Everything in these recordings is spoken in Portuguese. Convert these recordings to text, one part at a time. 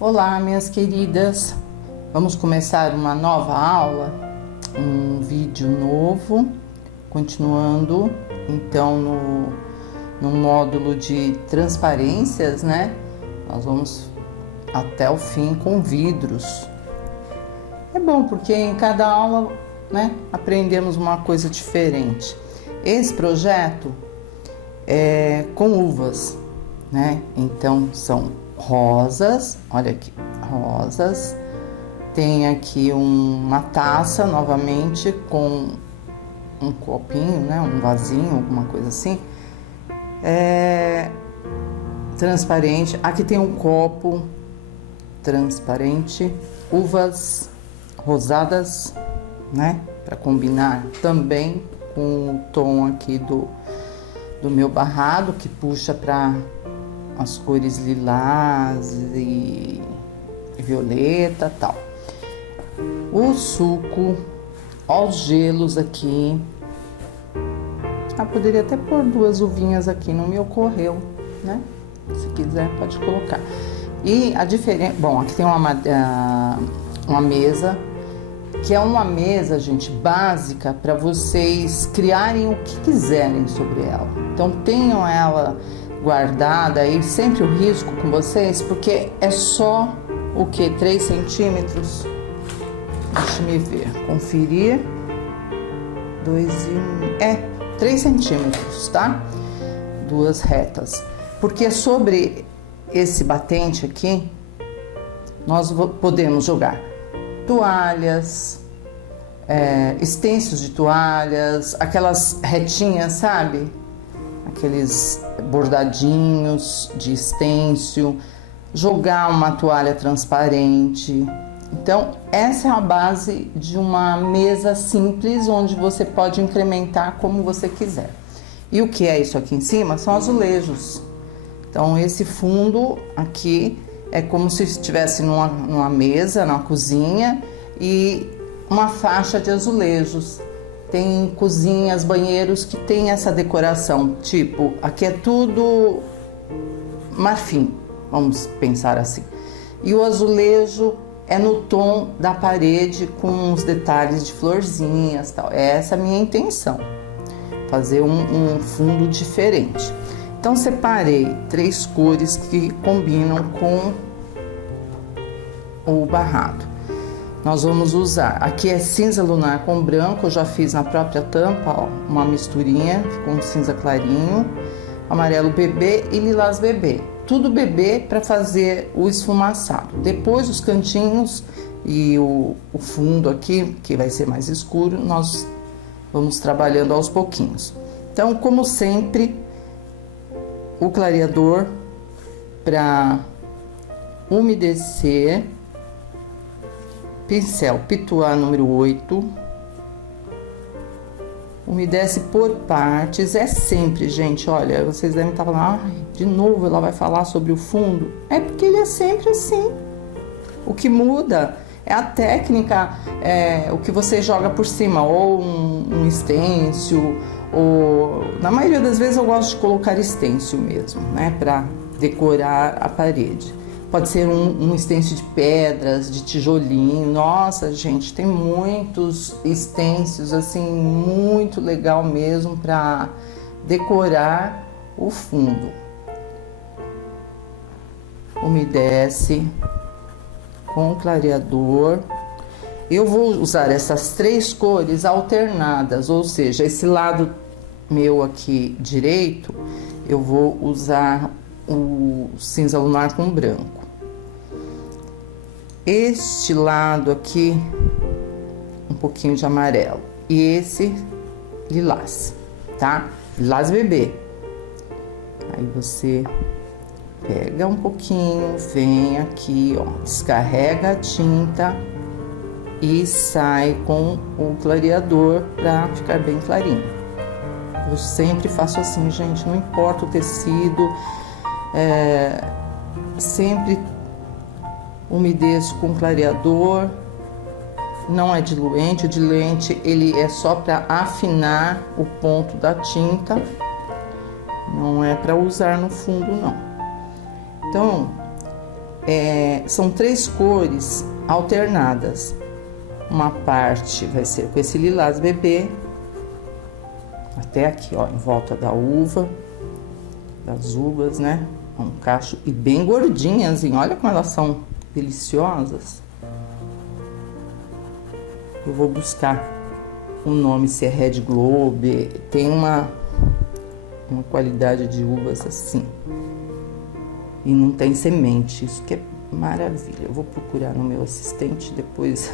Olá, minhas queridas. Vamos começar uma nova aula, um vídeo novo, continuando então no módulo de transparências, né? Nós vamos até o fim com vidros. É bom porque em cada aula, né, aprendemos uma coisa diferente. Esse projeto é com uvas, né? Então são rosas, olha aqui, rosas. Tem aqui uma taça novamente com um copinho, né? Um vasinho, alguma coisa assim. Transparente. Aqui tem um copo transparente, uvas rosadas, né? Para combinar também com o tom aqui do meu barrado, que puxa para as cores lilás e violeta, tal. O suco, ó, os gelos aqui. Poderia até pôr 2 uvinhas aqui, não me ocorreu, né? Se quiser pode colocar. E a diferença, bom, aqui tem uma mesa, que é uma mesa, gente, básica para vocês criarem o que quiserem sobre ela. Então tenham ela guardada aí, sempre o risco com vocês, porque é só o que? 3 centímetros? Deixa me ver, conferir. 3 centímetros, tá? 2 retas. Porque sobre esse batente aqui, nós podemos jogar toalhas, extensos de toalhas, aquelas retinhas, sabe? Aqueles bordadinhos de estêncil, jogar uma toalha transparente. Então, essa é a base de uma mesa simples, onde você pode incrementar como você quiser. E o que é isso aqui em cima? São azulejos. Então, esse fundo aqui é como se estivesse numa mesa, numa cozinha, e uma faixa de azulejos. Tem cozinhas, banheiros que tem essa decoração, tipo, aqui é tudo marfim, vamos pensar assim. E o azulejo é no tom da parede, com uns detalhes de florzinhas, tal. Essa é a minha intenção, fazer um fundo diferente. Então separei 3 cores que combinam com o barrado. Nós vamos usar, aqui é cinza lunar com branco, eu já fiz na própria tampa, ó, uma misturinha, ficou um cinza clarinho, amarelo bebê e lilás bebê. Tudo bebê para fazer o esfumaçado. Depois os cantinhos e o fundo aqui, que vai ser mais escuro, nós vamos trabalhando aos pouquinhos. Então, como sempre, o clareador para umedecer, pincel Pituá número 8, umedece por partes, é sempre, gente, olha, vocês devem estar falando, de novo ela vai falar sobre o fundo, é porque ele é sempre assim. O que muda é a técnica, o que você joga por cima, ou um estêncil, ou na maioria das vezes eu gosto de colocar estêncil mesmo, né, para decorar a parede. Pode ser um estêncil de pedras, de tijolinho. Nossa, gente, tem muitos estêncios, assim, muito legal mesmo para decorar o fundo. Umedece com clareador. Eu vou usar essas 3 cores alternadas, ou seja, esse lado meu aqui direito, eu vou usar o cinza lunar com branco. Este lado aqui, um pouquinho de amarelo. E esse, lilás, tá? Lilás bebê. Aí você pega um pouquinho, vem aqui, ó, descarrega a tinta e sai com o clareador pra ficar bem clarinho. Eu sempre faço assim, gente, não importa o tecido, sempre umedeço com clareador, não é diluente, o diluente ele é só para afinar o ponto da tinta, não é para usar no fundo não. Então, são 3 cores alternadas. Uma parte vai ser com esse lilás bebê, até aqui, ó, em volta da uva, das uvas, né? Um cacho, e bem gordinhas, hein? Olha como elas são deliciosas. Eu vou buscar o nome, se é Red Globe, tem uma qualidade de uvas assim. E não tem semente, isso que é maravilha. Eu vou procurar no meu assistente, depois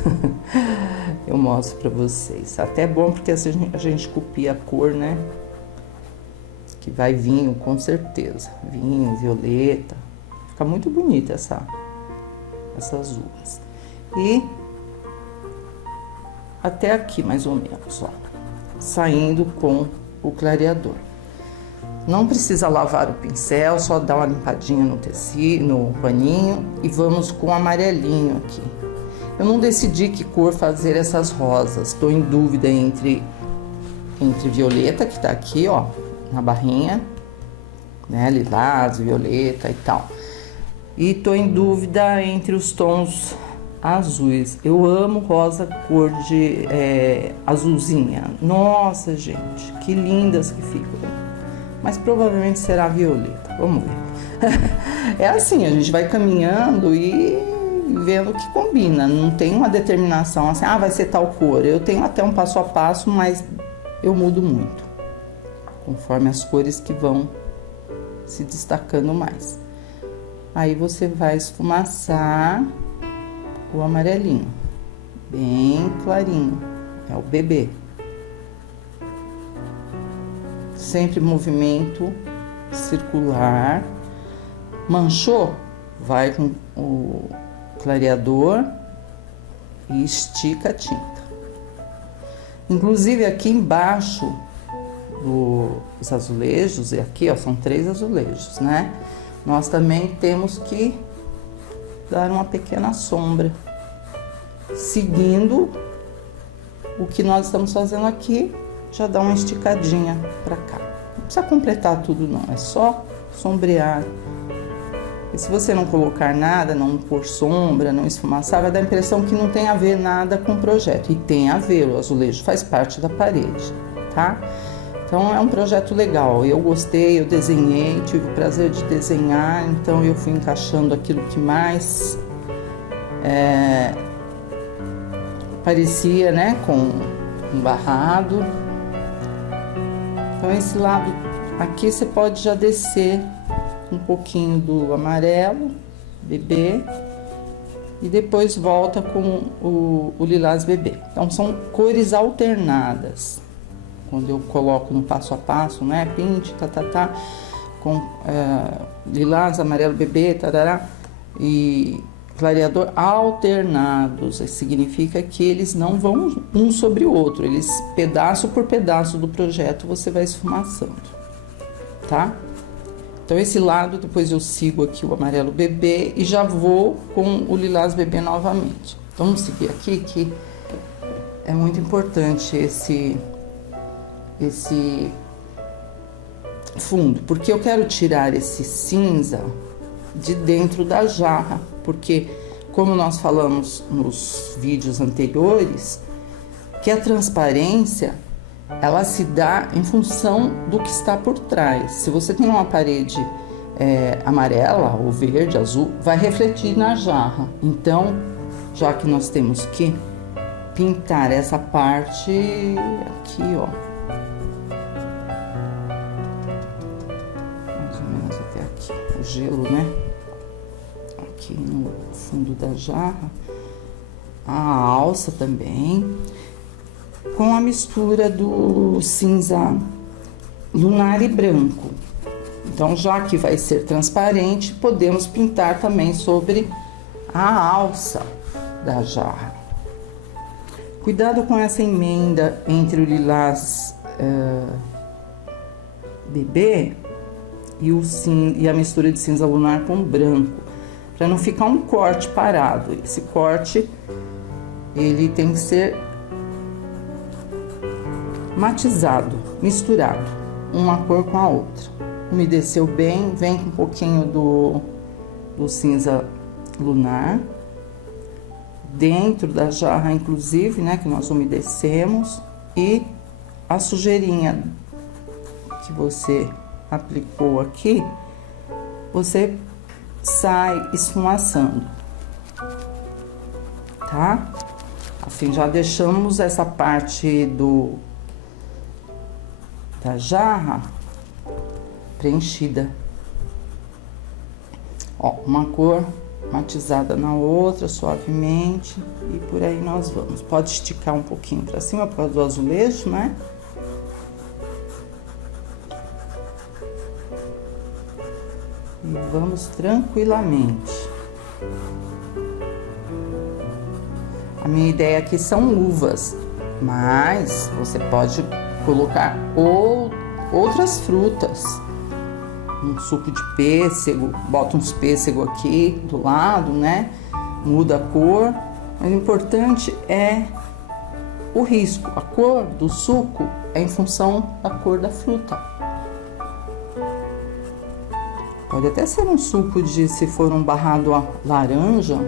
eu mostro pra vocês. Até é bom porque assim a gente copia a cor, né? Que vai vinho, com certeza. Vinho, violeta. Fica muito bonita essas uvas. E até aqui, mais ou menos, ó. Saindo com o clareador. Não precisa lavar o pincel, só dá uma limpadinha no tecido, no paninho, e vamos com o amarelinho aqui. Eu não decidi que cor fazer essas rosas, estou em dúvida entre violeta, que tá aqui, ó, na barrinha, né, lilás, violeta e tal. E tô em dúvida entre os tons azuis. Eu amo rosa cor de azulzinha. Nossa, gente, que lindas que ficam. Mas provavelmente será violeta, vamos ver. É assim, a gente vai caminhando e vendo o que combina. Não tem uma determinação assim, vai ser tal cor. Eu tenho até um passo a passo, mas eu mudo muito, conforme as cores que vão se destacando mais. Aí você vai esfumaçar o amarelinho, bem clarinho, é o bebê. Sempre movimento circular. Manchou, vai com o clareador e estica a tinta. Inclusive aqui embaixo dos azulejos, e aqui ó, são 3 azulejos, né? Nós também temos que dar uma pequena sombra, seguindo o que nós estamos fazendo aqui. Já dá uma esticadinha pra cá. Não precisa completar tudo não, é só sombrear. E se você não colocar nada, não pôr sombra, não esfumaçar, vai dar a impressão que não tem a ver nada com o projeto. E tem a ver, o azulejo faz parte da parede, tá? Então é um projeto legal, eu gostei, eu desenhei, tive o prazer de desenhar, então eu fui encaixando aquilo que mais parecia, né, com um barrado. Então esse lado aqui você pode já descer um pouquinho do amarelo, bebê, e depois volta com o lilás bebê. Então são cores alternadas. Quando eu coloco no passo a passo, né, pinte, com lilás, amarelo bebê, tarará, e clareador alternados, significa que eles não vão um sobre o outro, eles pedaço por pedaço do projeto você vai esfumaçando, tá? Então esse lado depois eu sigo aqui o amarelo bebê e já vou com o lilás bebê novamente. Então, vamos seguir aqui que é muito importante esse fundo, porque eu quero tirar esse cinza de dentro da jarra, porque como nós falamos nos vídeos anteriores, que a transparência ela se dá em função do que está por trás. Se você tem uma parede amarela ou verde, azul, vai refletir na jarra. Então, já que nós temos que pintar essa parte aqui, ó, mais ou menos até aqui, o gelo, né? Aqui no fundo da jarra, a alça também, com a mistura do cinza lunar e branco. Então, já que vai ser transparente, podemos pintar também sobre a alça da jarra. Cuidado com essa emenda entre o lilás bebê e a mistura de cinza lunar com branco, para não ficar um corte parado. Esse corte, ele tem que ser matizado, misturado, uma cor com a outra. Umedeceu bem, vem com um pouquinho do cinza lunar, dentro da jarra, inclusive, né, que nós umedecemos, e a sujeirinha que você aplicou aqui, você sai esfumaçando, tá? Assim, já deixamos essa parte da jarra preenchida. Ó, uma cor matizada na outra, suavemente, e por aí nós vamos. Pode esticar um pouquinho pra cima por causa do azulejo, né? E vamos tranquilamente. A minha ideia aqui são uvas, mas você pode colocar outras frutas. Um suco de pêssego, bota uns pêssego aqui do lado, né? Muda a cor. Mas o importante é o risco. A cor do suco é em função da cor da fruta. Pode até ser um suco de, se for um barrado a laranja,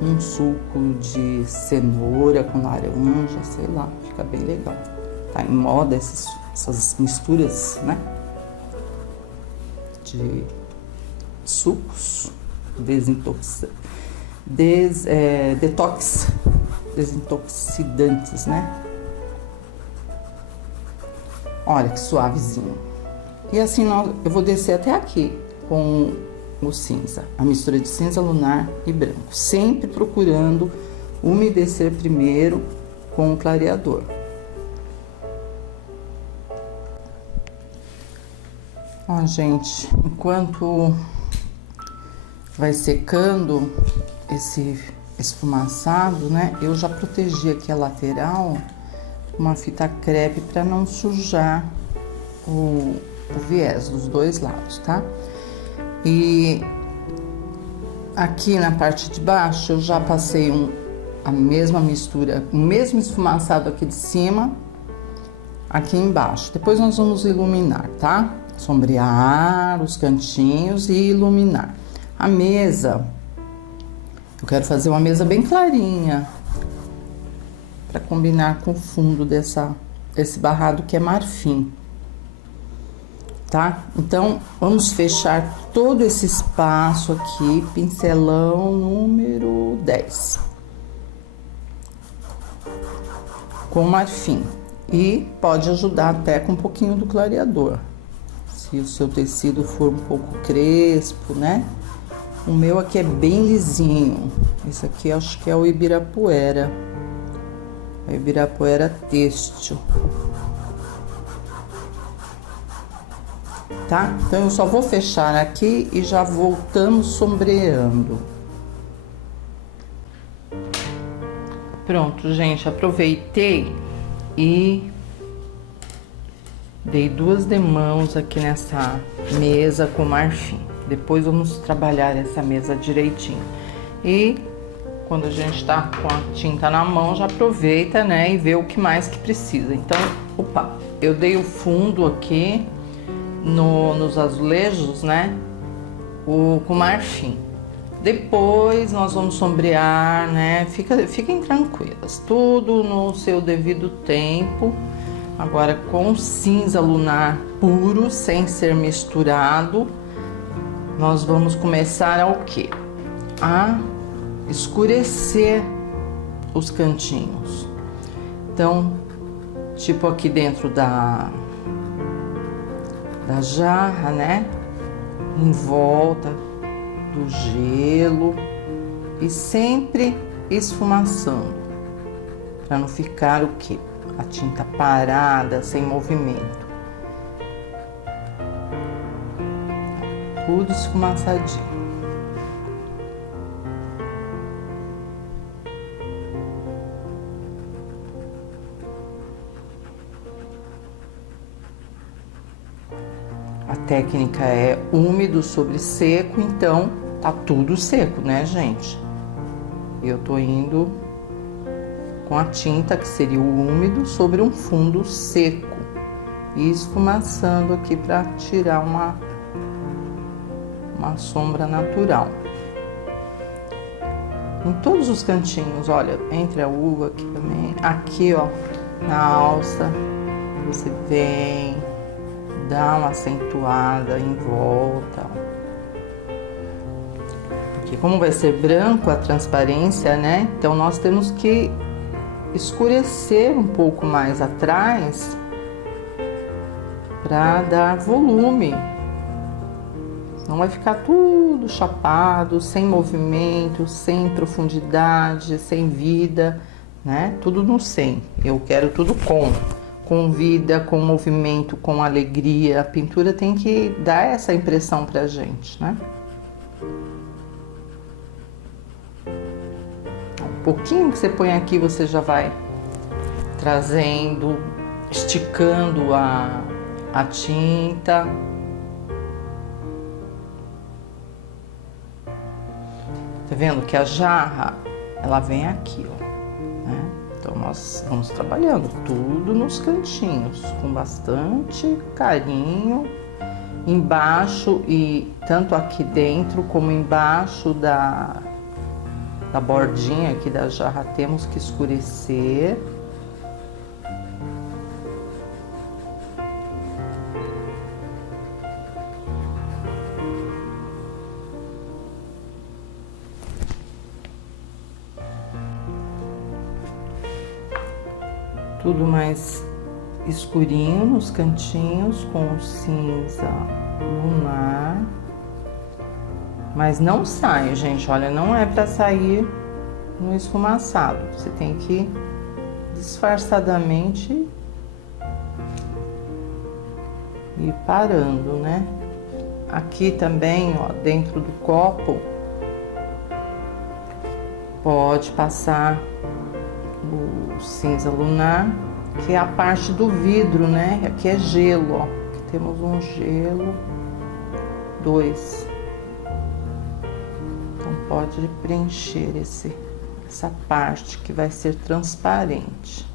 um suco de cenoura com laranja, sei lá, fica bem legal. Tá em moda essas misturas, né? De sucos desintoxidantes, né? Olha que suavezinho. E assim eu vou descer até aqui com o cinza, a mistura de cinza lunar e branco, sempre procurando umedecer primeiro com o clareador. Ó, gente, enquanto vai secando esse esfumaçado, né? Eu já protegi aqui a lateral com uma fita crepe para não sujar o viés dos dois lados, tá? E aqui na parte de baixo eu já passei a mesma mistura, o mesmo esfumaçado aqui de cima, aqui embaixo. Depois nós vamos iluminar, tá? Sombrear os cantinhos e iluminar. A mesa, eu quero fazer uma mesa bem clarinha para combinar com o fundo desse barrado que é marfim, tá? Então, vamos fechar todo esse espaço aqui, pincelão número 10, com marfim. E pode ajudar até com um pouquinho do clareador. Se o seu tecido for um pouco crespo, né? O meu aqui é bem lisinho. Esse aqui acho que é o Ibirapuera. É o Ibirapuera têxtil. Tá? Então, eu só vou fechar aqui e já voltamos sombreando. Pronto, gente. Aproveitei e dei 2 demãos aqui nessa mesa com marfim. Depois vamos trabalhar essa mesa direitinho. E quando a gente tá com a tinta na mão, já aproveita, né? E vê o que mais que precisa. Então, opa, eu dei o fundo aqui nos azulejos, né? Com marfim. Depois nós vamos sombrear, né? Fiquem tranquilas. Tudo no seu devido tempo. Agora com cinza lunar puro, sem ser misturado, nós vamos começar a o quê? A escurecer os cantinhos. Então, tipo aqui dentro da jarra, né? Em volta do gelo e sempre esfumaçando, para não ficar o quê? A tinta parada, sem movimento. Tudo esfumaçadinho. A técnica é úmido sobre seco, então tá tudo seco, né, gente? Eu tô indo com a tinta, que seria o úmido, sobre um fundo seco e esfumaçando aqui para tirar uma sombra natural. em todos os cantinhos, olha, entre a uva aqui também, aqui ó, na alça, você vem, dá uma acentuada em volta, porque como vai ser branco a transparência, né, então nós temos que escurecer um pouco mais atrás para dar volume. Não vai ficar tudo chapado, sem movimento, sem profundidade, sem vida, né? Tudo no 100. Eu quero tudo com vida, com movimento, com alegria. A pintura tem que dar essa impressão pra gente, né? Um pouquinho que você põe aqui, você já vai trazendo, esticando a tinta. Tá vendo que a jarra, ela vem aqui, ó, né? Então nós vamos trabalhando tudo nos cantinhos, com bastante carinho, embaixo e tanto aqui dentro como embaixo da bordinha aqui da jarra temos que escurecer. Tudo mais escurinho nos cantinhos com o cinza lunar. Mas não sai, gente, olha, não é para sair no esfumaçado. Você tem que disfarçadamente ir parando, né? Aqui também, ó, dentro do copo, pode passar o cinza lunar, que é a parte do vidro, né? Aqui é gelo, ó. Aqui temos um gelo, 2. Então pode preencher essa parte que vai ser transparente.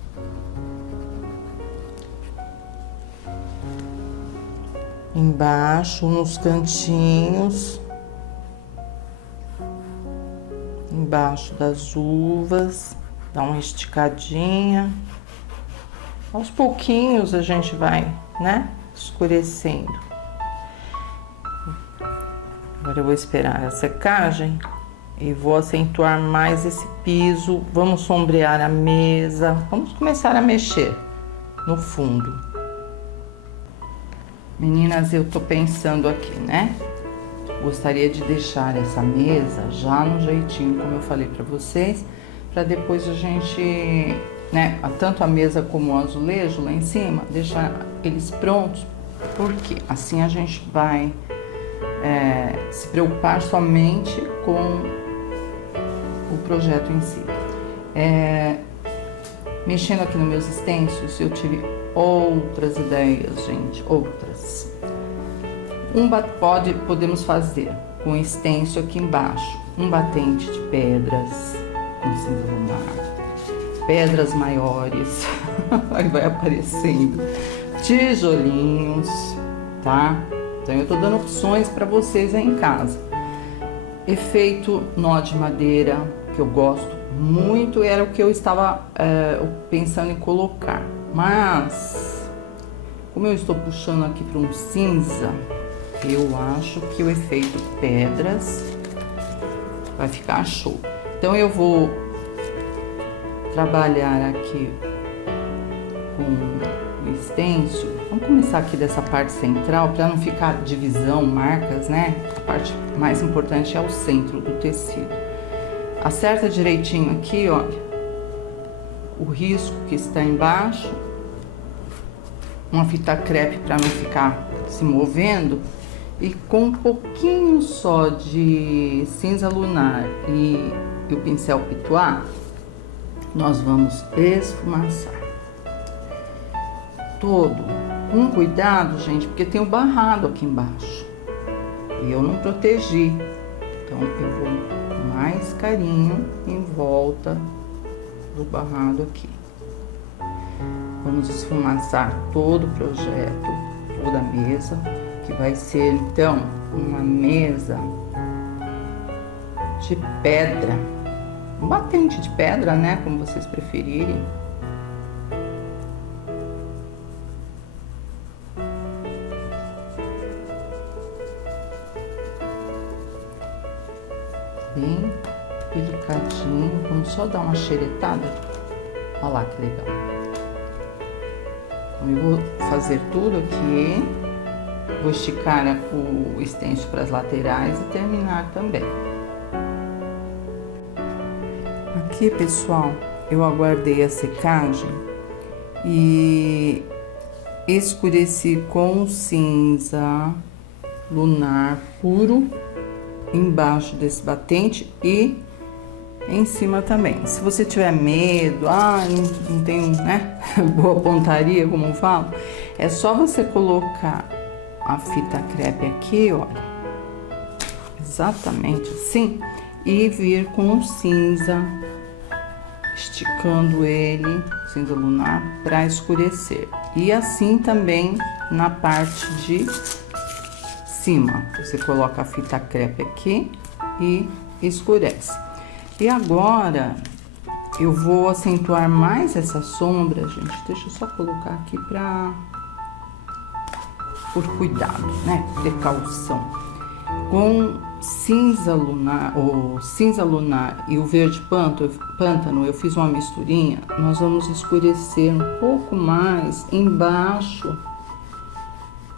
Embaixo, nos cantinhos, embaixo das uvas. Dá uma esticadinha. Aos pouquinhos a gente vai, né, escurecendo. Agora eu vou esperar a secagem e vou acentuar mais esse piso. Vamos sombrear a mesa. Vamos começar a mexer no fundo. Meninas, eu tô pensando aqui, né? Gostaria de deixar essa mesa já no jeitinho, como eu falei pra vocês, para depois a gente, né, tanto a mesa como o azulejo lá em cima, deixar eles prontos, porque assim a gente vai se preocupar somente com o projeto em si. Mexendo aqui nos meus stencils, eu tive outras ideias, gente, outras. Podemos fazer com stencil aqui embaixo, um batente de pedras, com cinza lunar, pedras maiores, aí vai aparecendo, tijolinhos, tá? Então eu tô dando opções para vocês aí em casa. Efeito nó de madeira, que eu gosto muito, era o que eu estava pensando em colocar, mas como eu estou puxando aqui para um cinza, eu acho que o efeito pedras vai ficar show. Então eu vou trabalhar aqui com o stencil. Vamos começar aqui dessa parte central para não ficar divisão, marcas, né? A parte mais importante é o centro do tecido. Acerta direitinho aqui, olha, o risco que está embaixo. Uma fita crepe para não ficar se movendo. E com um pouquinho só de cinza lunar e o pincel pituá, nós vamos esfumaçar. Todo com cuidado, gente, porque tem o barrado aqui embaixo. E eu não protegi. Então eu vou com mais carinho em volta do barrado aqui. Vamos esfumaçar todo o projeto, toda a mesa, que vai ser então uma mesa de pedra, um batente de pedra, né, como vocês preferirem. Bem delicadinho, vamos só dar uma xeretada. Olha lá que legal. Então, eu vou fazer tudo aqui, vou esticar o stencil para as laterais e terminar também. Aqui, pessoal, eu aguardei a secagem e escureci com cinza lunar puro embaixo desse batente e em cima também. Se você tiver medo, não tenho, né, boa pontaria, como falo, é só você colocar a fita crepe aqui, olha, exatamente assim, e vir com o cinza, esticando ele, cinza lunar, para escurecer. E assim também na parte de cima, você coloca a fita crepe aqui e escurece. E agora eu vou acentuar mais essa sombra, gente. Deixa eu só colocar aqui por cuidado, né? Precaução. Com cinza lunar, o cinza lunar e o verde pântano, eu fiz uma misturinha. Nós vamos escurecer um pouco mais embaixo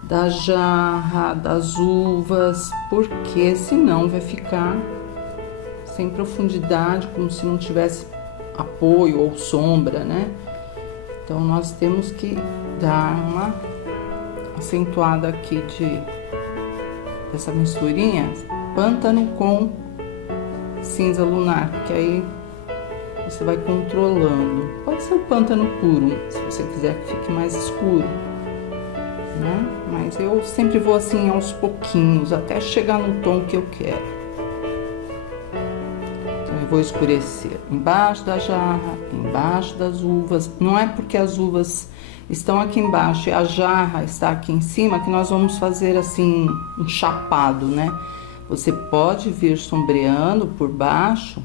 da jarra, das uvas, porque senão vai ficar sem profundidade, como se não tivesse apoio ou sombra, né? Então nós temos que dar uma acentuada aqui dessa misturinha, pântano com cinza lunar, que aí você vai controlando. Pode ser o pântano puro, se você quiser que fique mais escuro, né? Mas eu sempre vou assim aos pouquinhos, até chegar no tom que eu quero. Então eu vou escurecer embaixo da jarra, embaixo das uvas. Não é porque as uvas estão aqui embaixo e a jarra está aqui em cima que nós vamos fazer assim um chapado, né? Você pode vir sombreando por baixo,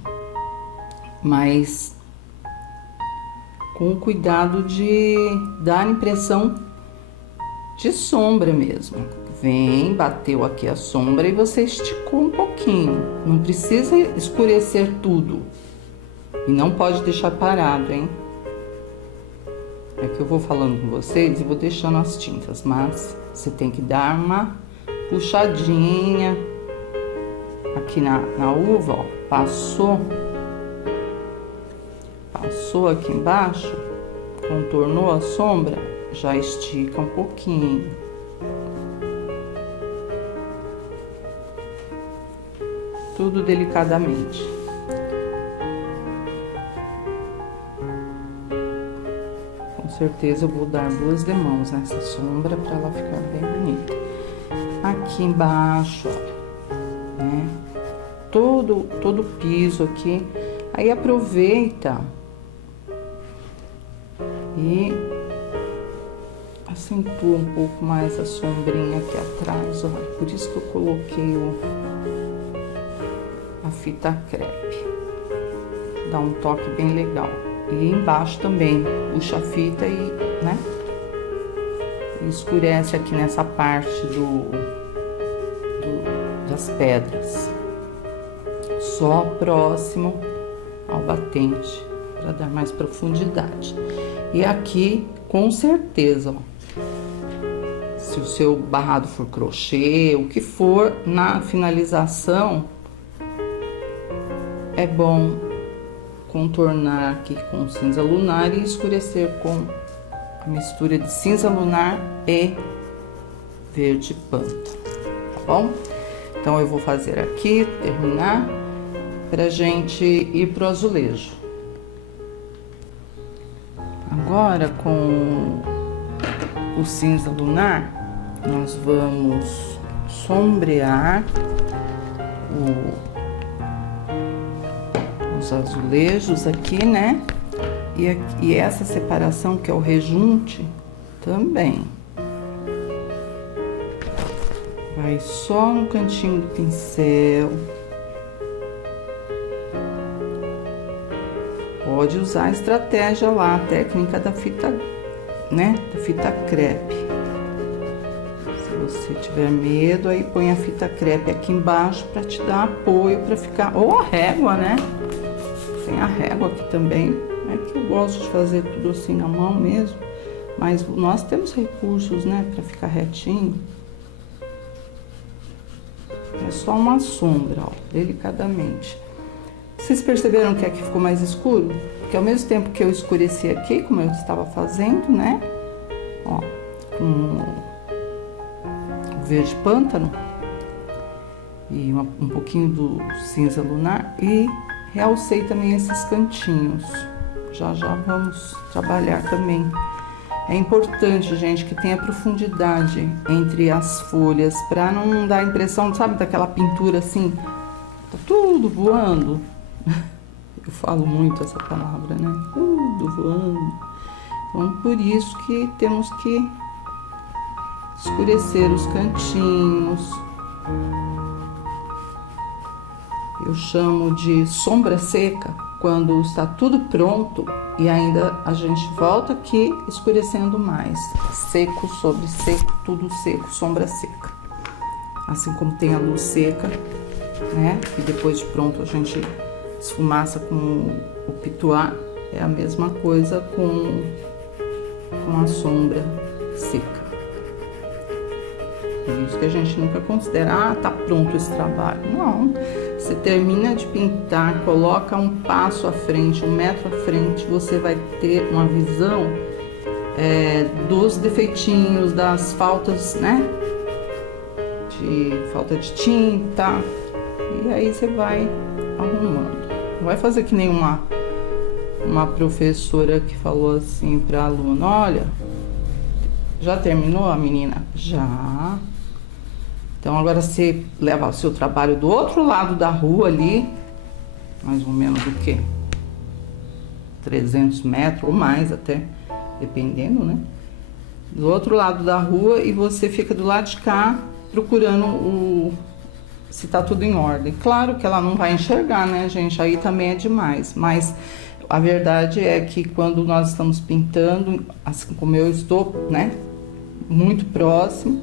mas com o cuidado de dar a impressão de sombra mesmo. Vem, bateu aqui a sombra e você esticou um pouquinho. Não precisa escurecer tudo. E não pode deixar parado, hein? É que eu vou falando com vocês e vou deixando as tintas, mas você tem que dar uma puxadinha aqui na uva, ó. Passou aqui embaixo, contornou a sombra, já estica um pouquinho. Tudo delicadamente. Com certeza eu vou dar 2 demãos nessa sombra para ela ficar bem bonita. Aqui embaixo, ó, né? Todo o piso aqui. Aí aproveita e acentua um pouco mais a sombrinha aqui atrás, ó. Por isso que eu coloquei a fita crepe. Dá um toque bem legal. E embaixo também, puxa a fita e, né? E escurece aqui nessa parte das pedras. Só próximo ao batente, para dar mais profundidade. E aqui, com certeza, ó, se o seu barrado for crochê, o que for, na finalização, é bom contornar aqui com cinza lunar e escurecer com a mistura de cinza lunar e verde pântano, tá bom? Então eu vou fazer aqui, terminar, pra gente ir pro azulejo. Agora, com o cinza lunar, nós vamos sombrear os azulejos aqui, né? E essa separação, que é o rejunte, também. Vai só no cantinho do pincel. pode usar a estratégia lá, a técnica da fita, né, da fita crepe. Se você tiver medo, aí põe a fita crepe aqui embaixo para te dar apoio para ficar, ou a régua, né? Tem a régua aqui também, é que eu gosto de fazer tudo assim na mão mesmo, mas nós temos recursos, né, para ficar retinho. É só uma sombra, ó, delicadamente. Vocês perceberam que aqui ficou mais escuro? Porque ao mesmo tempo que eu escureci aqui, como eu estava fazendo, né? Ó, com o verde pântano e um pouquinho do cinza lunar, e realcei também esses cantinhos. Já vamos trabalhar também. É importante, gente, que tenha profundidade entre as folhas, para não dar a impressão, sabe, daquela pintura assim, tá tudo voando. Eu falo muito essa palavra, né? Tudo voando. Então, por isso que temos que escurecer os cantinhos. Eu chamo de sombra seca quando está tudo pronto e ainda a gente volta aqui escurecendo mais. Seco sobre seco, tudo seco, sombra seca. Assim como tem a luz seca, né? E depois de pronto a gente esfumaça com o pituá, é a mesma coisa com a sombra seca. Por isso que a gente nunca considera, tá pronto esse trabalho. Não, você termina de pintar, coloca um passo à frente, 1 metro à frente, você vai ter uma visão dos defeitinhos, das faltas, né? De falta de tinta, e aí você vai arrumando. Não vai fazer que nem uma professora que falou assim para a aluna: olha, já terminou a menina? Já. Então agora você leva o seu trabalho do outro lado da rua ali, mais ou menos o quê? 300 metros ou mais até, dependendo, né? Do outro lado da rua, e você fica do lado de cá procurando se tá tudo em ordem. Claro que ela não vai enxergar, né, gente? Aí também é demais. Mas a verdade é que quando nós estamos pintando, assim como eu estou, né, muito próximo,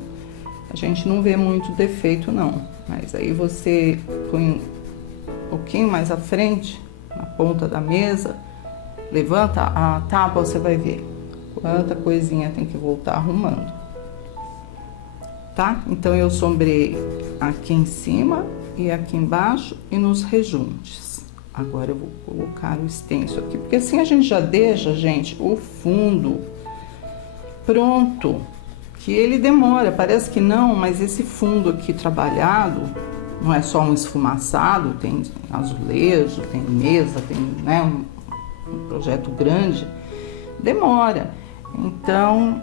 a gente não vê muito defeito, não. Mas aí você põe um pouquinho mais à frente, na ponta da mesa, levanta a tábua, você vai ver quanta coisinha tem que voltar arrumando. Tá? Então eu sombrei aqui em cima e aqui embaixo e nos rejuntes. Agora eu vou colocar o extenso aqui, porque assim a gente já deixa, gente, o fundo pronto, que ele demora, parece que não, mas esse fundo aqui trabalhado, não é só um esfumaçado, tem azulejo, tem mesa, tem, né, um projeto grande, demora. Então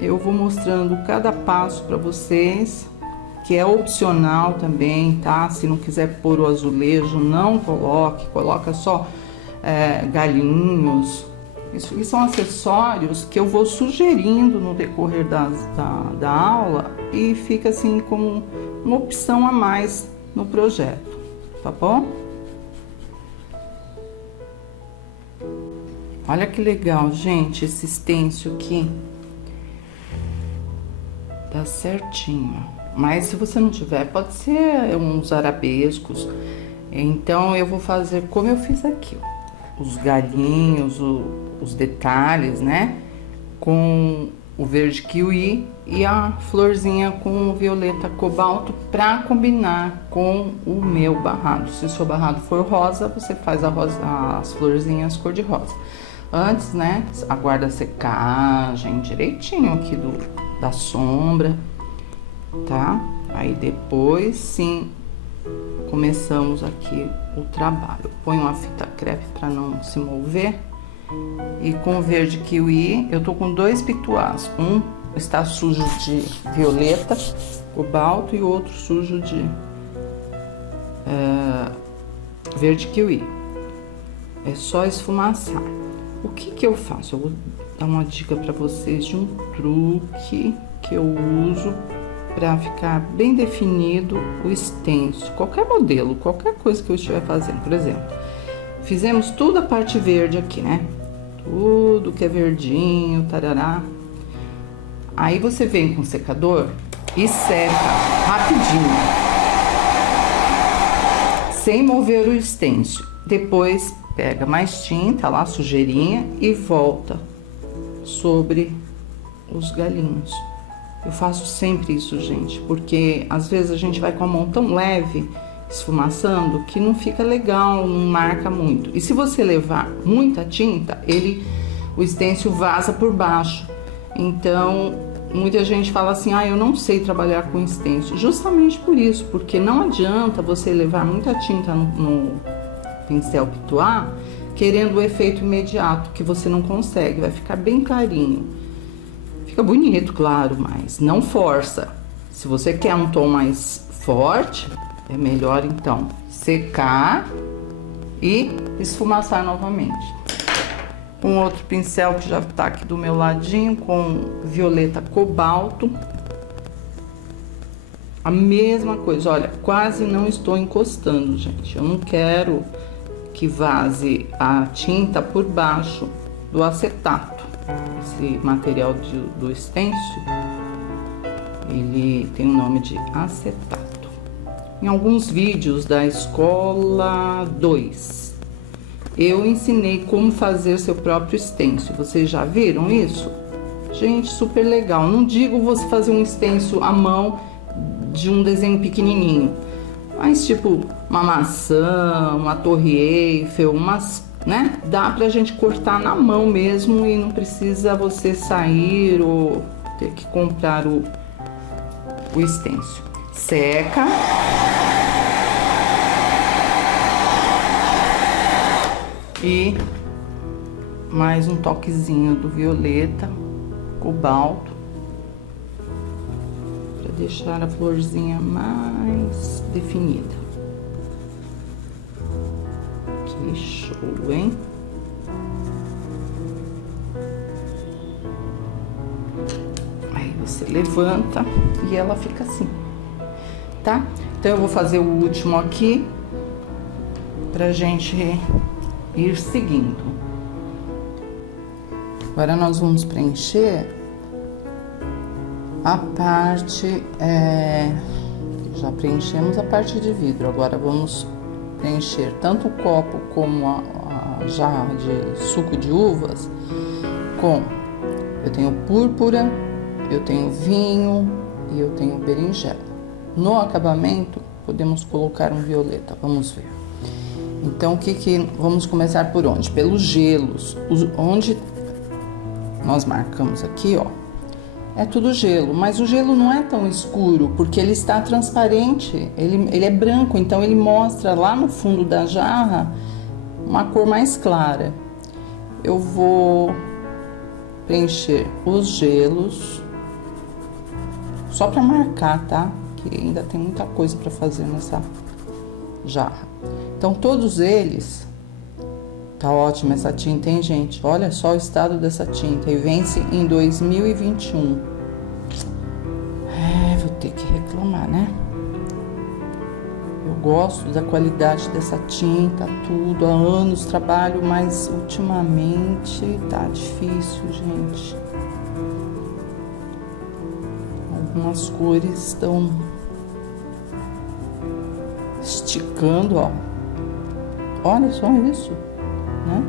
eu vou mostrando cada passo para vocês, que é opcional também, tá? Se não quiser pôr o azulejo, não coloque, coloca só galinhos. Isso são acessórios que eu vou sugerindo no decorrer da aula, e fica assim como uma opção a mais no projeto, tá bom? Olha que legal, gente, esse stencil aqui. Tá certinho. Mas se você não tiver, pode ser uns arabescos. Então eu vou fazer como eu fiz aqui, ó. Os galinhos, os detalhes, né? Com o verde kiwi e a florzinha com o violeta cobalto, para combinar com o meu barrado. Se o seu barrado for rosa, você faz as florzinhas cor de rosa. Antes, né, aguarda a secagem direitinho aqui da sombra, tá? Aí depois, sim, começamos aqui o trabalho. Põe uma fita crepe para não se mover. E com o verde kiwi, eu tô com 2 pituás. Um está sujo de violeta cobalto e o outro sujo de verde kiwi. É só esfumaçar. O que eu faço? Eu vou dar uma dica para vocês de um truque que eu uso para ficar bem definido o stencil. Qualquer modelo, qualquer coisa que eu estiver fazendo. Por exemplo, Fizemos tudo a parte verde aqui, né? Tudo que é verdinho, tarará. Aí você vem com o secador e seca rapidinho, sem mover o stencil. Depois pega mais tinta lá, sujeirinha, e volta sobre os galinhos. Eu faço sempre isso, gente, porque às vezes a gente vai com a mão tão leve, esfumaçando, que não fica legal, não marca muito. E se você levar muita tinta, o stencil vaza por baixo. Então, muita gente fala assim, eu não sei trabalhar com stencil. Justamente por isso, porque não adianta você levar muita tinta no pincel Pituá, querendo o efeito imediato, que você não consegue, vai ficar bem clarinho. Fica bonito, claro, mas não força. Se você quer um tom mais forte, é melhor então secar e esfumaçar novamente. Um outro pincel que já tá aqui do meu ladinho, com violeta cobalto. A mesma coisa, olha, quase não estou encostando, gente. Eu não quero que vaze a tinta por baixo do acetato. Esse material do stencil, ele tem o nome de acetato. Em alguns vídeos da escola 2, eu ensinei como fazer seu próprio stencil. Vocês já viram isso? Gente, super legal. Não digo você fazer um stencil à mão de um desenho pequenininho, mas tipo uma maçã, uma torre Eiffel, umas, né? Dá pra gente cortar na mão mesmo e não precisa você sair ou ter que comprar o stencil. Seca. E mais um toquezinho do violeta cobalto para deixar a florzinha mais definida. Que show, hein? Aí você levanta e ela fica assim, tá? Então eu vou fazer o último aqui pra gente ir seguindo. Agora nós vamos preencher a parte, já preenchemos a parte de vidro, agora vamos preencher tanto o copo como a jarra de suco de uvas eu tenho púrpura, eu tenho vinho e eu tenho berinjela. No acabamento podemos colocar um violeta, vamos ver. Então, vamos começar por onde? Pelos gelos. Onde nós marcamos aqui, ó, é tudo gelo, mas o gelo não é tão escuro, porque ele está transparente, ele é branco, então ele mostra lá no fundo da jarra uma cor mais clara. Eu vou preencher os gelos, só para marcar, tá? Que ainda tem muita coisa para fazer nessa jarra. Então, todos eles, tá ótima essa tinta, hein, gente? Olha só o estado dessa tinta, e vence em 2021. Vou ter que reclamar, né? Eu gosto da qualidade dessa tinta, tudo, há anos trabalho, mas ultimamente tá difícil, gente. Algumas cores estão esticando, ó. Olha só isso, né?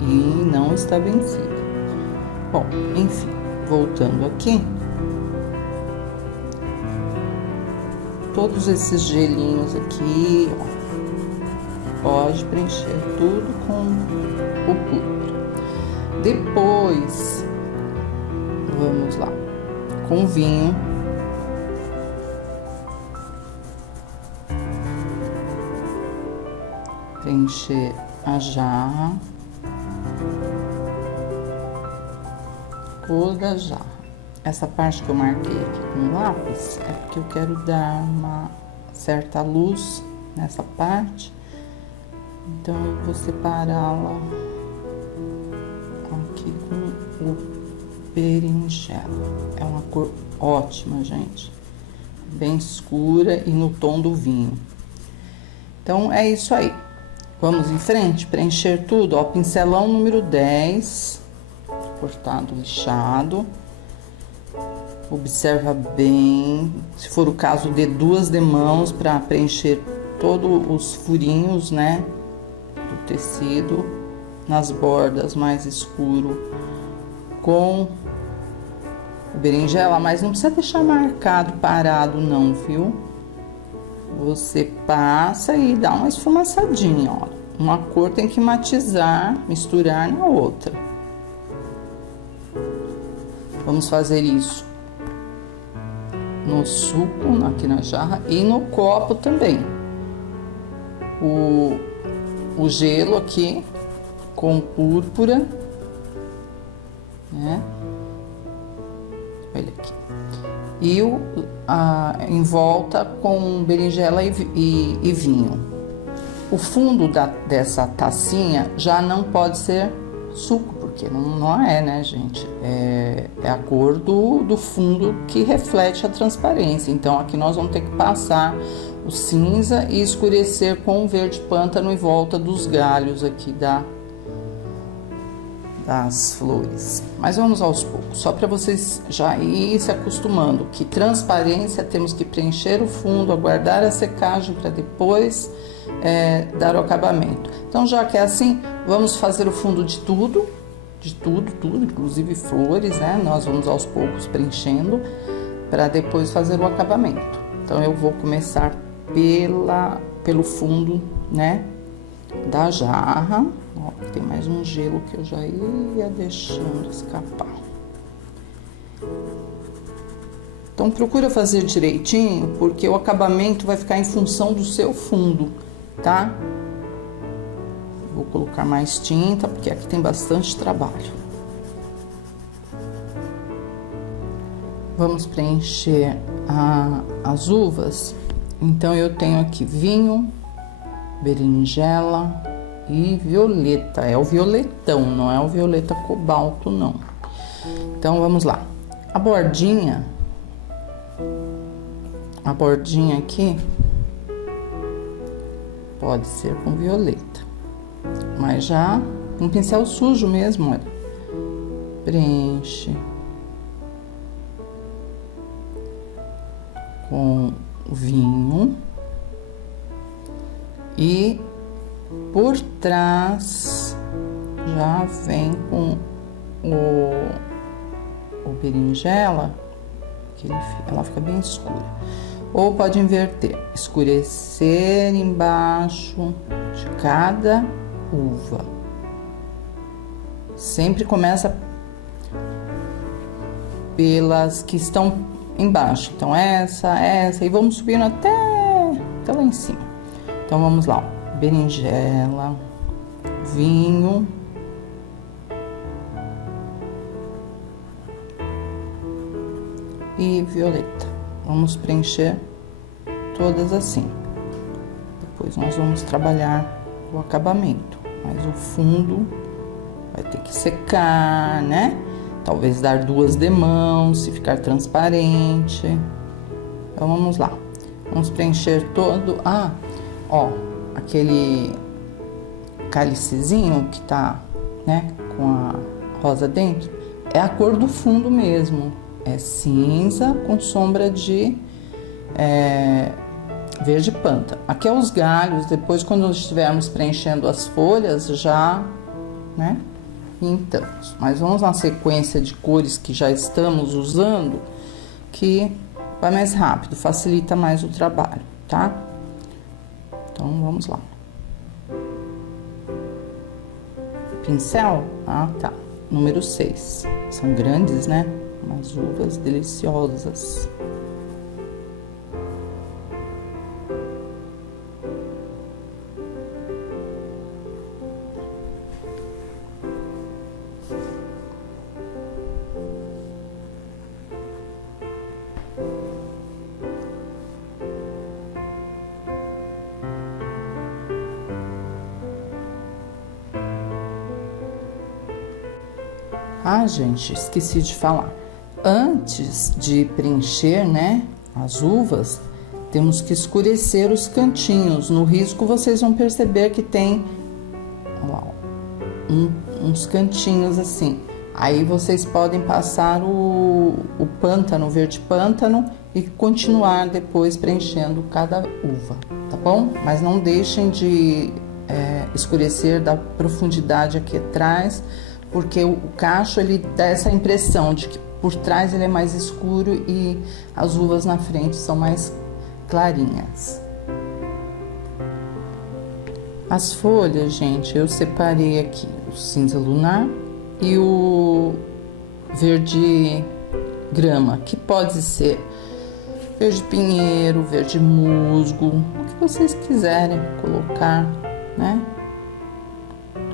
E não está vencida. Bom, enfim, voltando aqui. Todos esses gelinhos aqui, ó, pode preencher tudo com o púrpura. Depois, vamos lá, com vinho. Preencher a jarra, toda a jarra. Essa parte que eu marquei aqui com lápis é porque eu quero dar uma certa luz nessa parte, então eu vou separá-la aqui com o berinjela. É uma cor ótima, gente, bem escura e no tom do vinho. Então, é isso aí. Vamos em frente, preencher tudo, ó, pincelão número 10, cortado, lixado. Observa bem, se for o caso, dê 2 demãos para preencher todos os furinhos, né, do tecido, nas bordas mais escuro com o berinjela, mas não precisa deixar marcado, parado não, viu? Você passa e dá uma esfumaçadinha, ó. Uma cor tem que matizar, misturar na outra. Vamos fazer isso no suco, aqui na jarra, e no copo também. O gelo aqui com púrpura, né? Olha aqui. E em volta com berinjela e vinho. O fundo dessa tacinha já não pode ser suco, porque não é, né, gente? É a cor do fundo que reflete a transparência. Então, aqui nós vamos ter que passar o cinza e escurecer com o verde pântano em volta dos galhos aqui das flores. Mas vamos aos poucos, só para vocês já ir se acostumando que transparência temos que preencher o fundo, aguardar a secagem para depois dar o acabamento. Então, já que é assim, vamos fazer o fundo de tudo, inclusive flores, né? Nós vamos aos poucos preenchendo para depois fazer o acabamento. Então, eu vou começar pelo fundo, né, da jarra. Ó, tem mais um gelo que eu já ia deixando escapar. Então, procura fazer direitinho, porque o acabamento vai ficar em função do seu fundo, tá? Vou colocar mais tinta, porque aqui tem bastante trabalho. Vamos preencher as uvas. Então, eu tenho aqui vinho, berinjela e violeta. É o violetão, não é o violeta cobalto, não. Então, vamos lá. A bordinha aqui pode ser com violeta, mas já um pincel sujo mesmo, olha. Preenche com vinho e por trás já vem com o berinjela, que ela fica bem escura. Ou pode inverter, escurecer embaixo de cada uva. Sempre começa pelas que estão embaixo. Então, essa, e vamos subindo até lá em cima. Então, vamos lá, ó. Berinjela, vinho, e violeta. Vamos preencher todas assim. Depois nós vamos trabalhar o acabamento, mas o fundo vai ter que secar, né? Talvez dar 2 demãos, se ficar transparente. Então, vamos lá. Vamos preencher todo... ó, aquele cálicezinho que tá, né, com a rosa dentro, é a cor do fundo mesmo. É cinza com sombra de verde pântano. Aqui é os galhos, depois quando estivermos preenchendo as folhas, já, né, pintamos. Mas vamos na sequência de cores que já estamos usando, que vai mais rápido, facilita mais o trabalho, tá? Então, vamos lá. Pincel, tá, número 6. São grandes, né? Umas uvas deliciosas. Gente, esqueci de falar. Antes de preencher, né, as uvas, temos que escurecer os cantinhos. No risco vocês vão perceber que tem, olha lá, uns cantinhos assim. Aí vocês podem passar o pântano, o verde pântano, e continuar depois preenchendo cada uva, tá bom? Mas não deixem de escurecer da profundidade aqui atrás, porque o cacho ele dá essa impressão de que por trás ele é mais escuro e as uvas na frente são mais clarinhas. As folhas, gente, eu separei aqui o cinza lunar e o verde grama, que pode ser verde pinheiro, verde musgo, o que vocês quiserem colocar, né?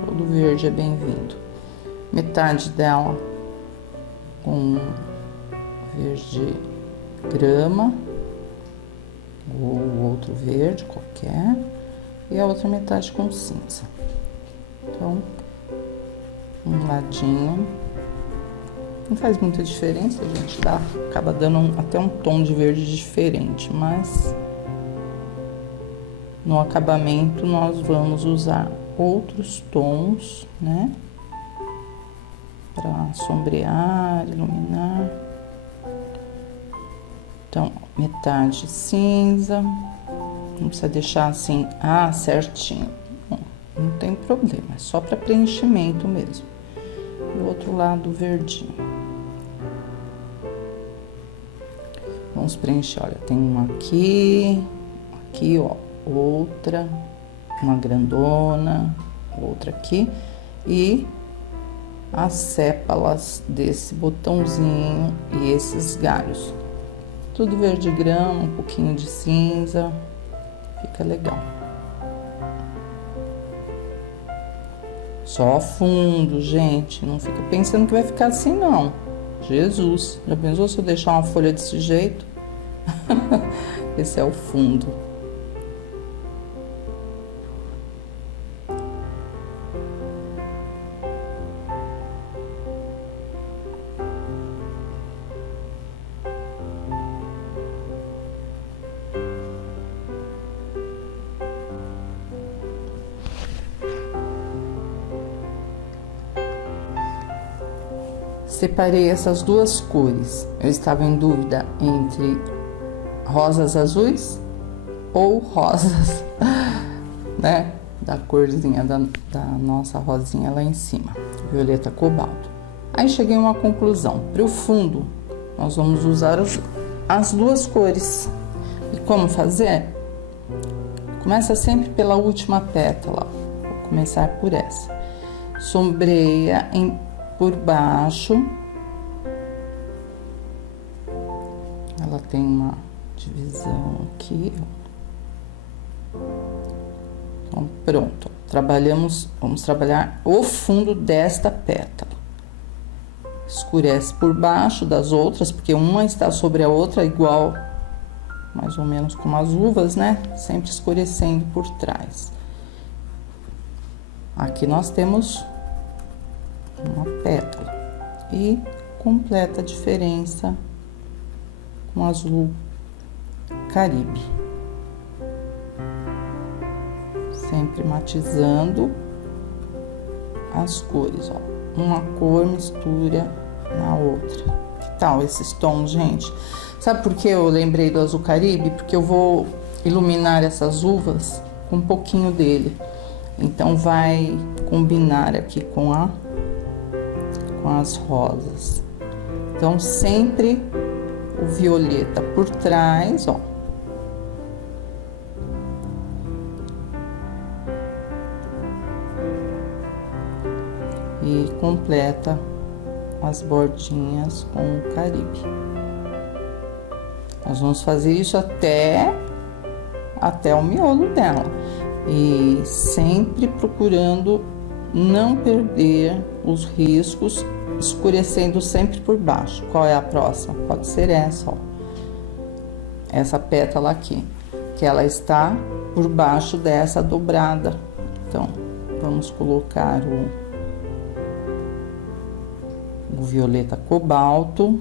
Todo verde é bem-vindo. Metade dela com verde grama ou outro verde qualquer, e a outra metade com cinza. Então, um ladinho. Não faz muita diferença, gente, acaba dando até um tom de verde diferente, mas no acabamento nós vamos usar outros tons, né? Para sombrear, iluminar. Então, metade cinza, não precisa deixar assim, certinho. Bom, não tem problema, é só para preenchimento mesmo. E o outro lado verdinho. Vamos preencher, olha, tem uma aqui, ó, outra, uma grandona, outra aqui, e as sépalas desse botãozinho e esses galhos. Tudo verde grama, um pouquinho de cinza, fica legal. Só fundo, gente, não fica pensando que vai ficar assim, não. Jesus, já pensou se eu deixar uma folha desse jeito? Esse é o fundo. Separei essas duas cores. Eu estava em dúvida entre rosas azuis ou rosas, né? Da corzinha da nossa rosinha lá em cima, violeta cobalto. Aí cheguei a uma conclusão. Para o fundo, nós vamos usar as duas cores. E como fazer? Começa sempre pela última pétala. Vou começar por essa. Sombreia por baixo. Ela tem uma divisão aqui, ó. Então, pronto. Vamos trabalhar o fundo desta pétala. Escurece por baixo das outras, porque uma está sobre a outra igual, mais ou menos como as uvas, né? Sempre escurecendo por trás. Aqui nós temos uma pétala e completa a diferença com azul Caribe, sempre matizando as cores, ó. Uma cor mistura na outra. Que tal esses tons, gente? Sabe por que eu lembrei do azul Caribe? Porque eu vou iluminar essas uvas com um pouquinho dele, então vai combinar aqui com as rosas. Então, sempre o violeta por trás, ó. E completa as bordinhas com o Caribe. Nós vamos fazer isso até o miolo dela. E sempre procurando não perder os riscos, escurecendo sempre por baixo. Qual é a próxima? Pode ser essa, ó. Essa pétala aqui, que ela está por baixo dessa dobrada. Então, vamos colocar o violeta cobalto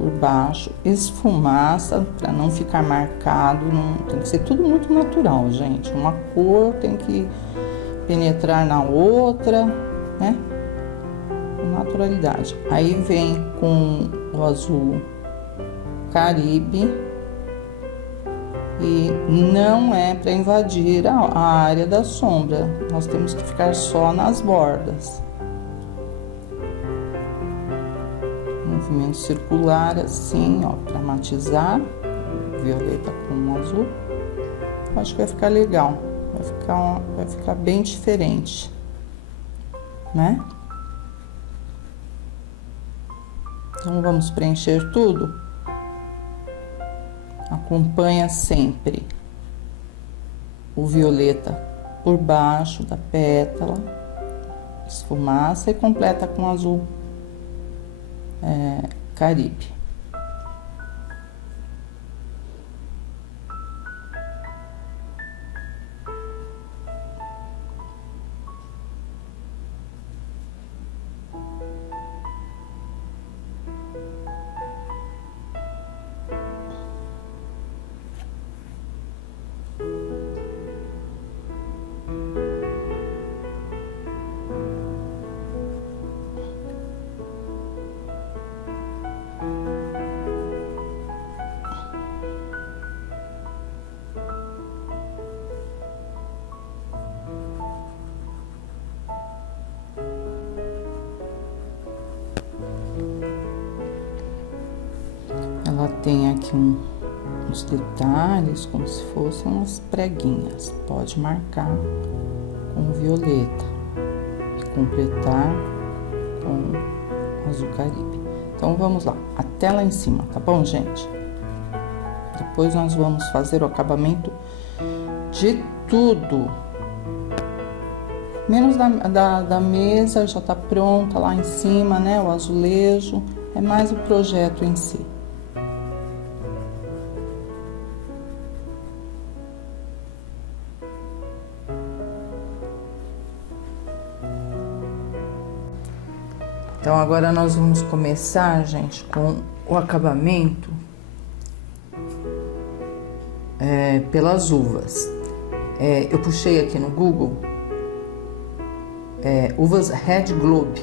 por baixo, esfumaça para não ficar marcado, não, tem que ser tudo muito natural, gente. Uma cor tem que penetrar na outra, né? Naturalidade. Aí vem com o azul Caribe e não é para invadir a área da sombra, nós temos que ficar só nas bordas. Movimento circular assim, ó, para matizar, violeta com azul. Acho que vai ficar legal, vai ficar bem diferente, né? Então vamos preencher tudo. Acompanha sempre o violeta por baixo da pétala, esfumaça e completa com azul Caribe. Ela tem aqui uns detalhes, como se fossem umas preguinhas. Pode marcar com violeta e completar com azul Caribe. Então, vamos lá, até lá em cima, tá bom, gente? Depois nós vamos fazer o acabamento de tudo. Menos da mesa, já tá pronta lá em cima, né? O azulejo, é mais o projeto em si. Então, agora nós vamos começar, gente, com o acabamento pelas uvas. Eu puxei aqui no Google uvas Red Globe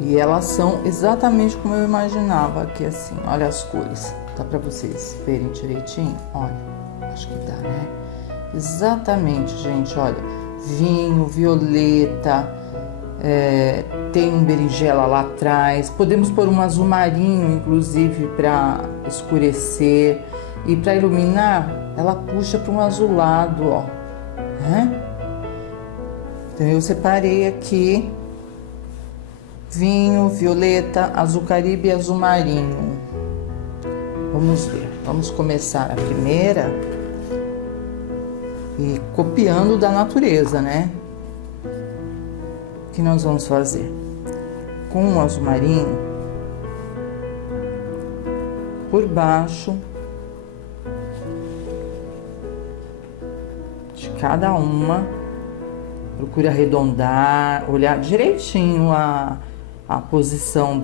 e elas são exatamente como eu imaginava aqui, assim. Olha as cores, dá pra vocês verem direitinho? Olha, acho que dá, né? Exatamente, gente, olha, vinho, violeta, tem um berinjela lá atrás, podemos pôr um azul marinho, inclusive, para escurecer, e para iluminar, ela puxa para um azulado, ó, né? Então, eu separei aqui vinho, violeta, azul Caribe e azul marinho. Vamos ver, vamos começar a primeira e copiando da natureza, né? O que nós vamos fazer? Com o azul marinho, por baixo de cada uma, procure arredondar, olhar direitinho a posição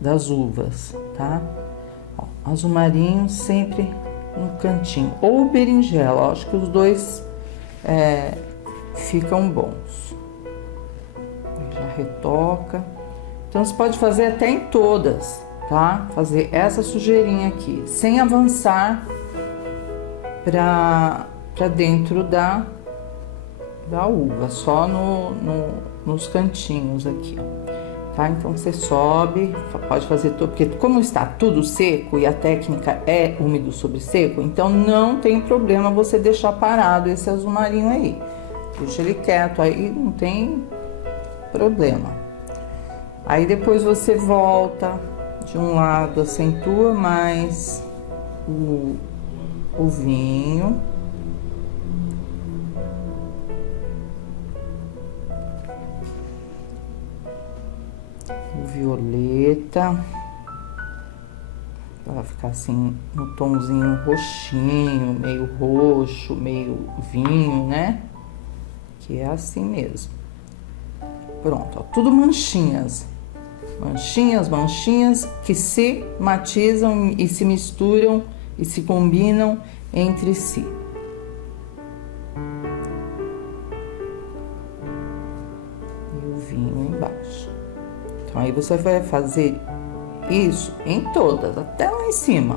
das uvas, tá? Ó, azul marinho sempre no cantinho, ou berinjela, acho que os dois ficam bons. Já retoca. Então, você pode fazer até em todas, tá? Fazer essa sujeirinha aqui, sem avançar pra dentro da uva, só nos cantinhos aqui, ó. Tá? Então, você sobe, pode fazer tudo, porque como está tudo seco e a técnica é úmido sobre seco, então não tem problema você deixar parado esse azul marinho aí. Deixa ele quieto, aí não tem problema. Aí depois você volta de um lado, acentua mais o vinho. O violeta. Vai ficar assim, no tomzinho roxinho, meio roxo, meio vinho, né? Que é assim mesmo. Pronto, ó, tudo manchinhas. manchinhas, manchinhas que se matizam e se misturam e se combinam entre si. E o vinho embaixo. Então aí você vai fazer isso em todas, até lá em cima.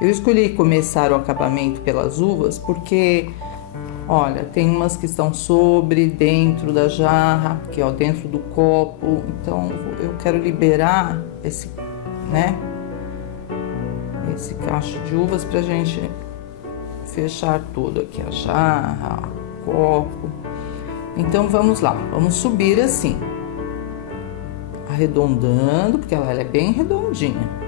Eu escolhi começar o acabamento pelas uvas porque, olha, tem umas que estão dentro da jarra, aqui ó, dentro do copo. Então eu quero liberar esse, né, esse cacho de uvas pra gente fechar tudo aqui, a jarra, o copo. Então vamos lá, vamos subir assim, arredondando, porque ela é bem redondinha.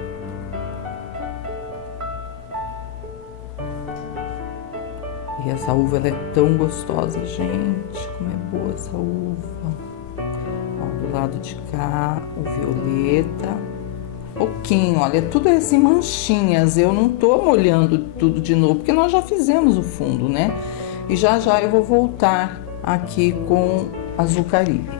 E essa uva, ela é tão gostosa, gente. Como é boa essa uva. Ó, do lado de cá, o violeta. Pouquinho, olha, tudo é assim, manchinhas. Eu não tô molhando tudo de novo, porque nós já fizemos o fundo, né? E já já eu vou voltar aqui com azul caribe.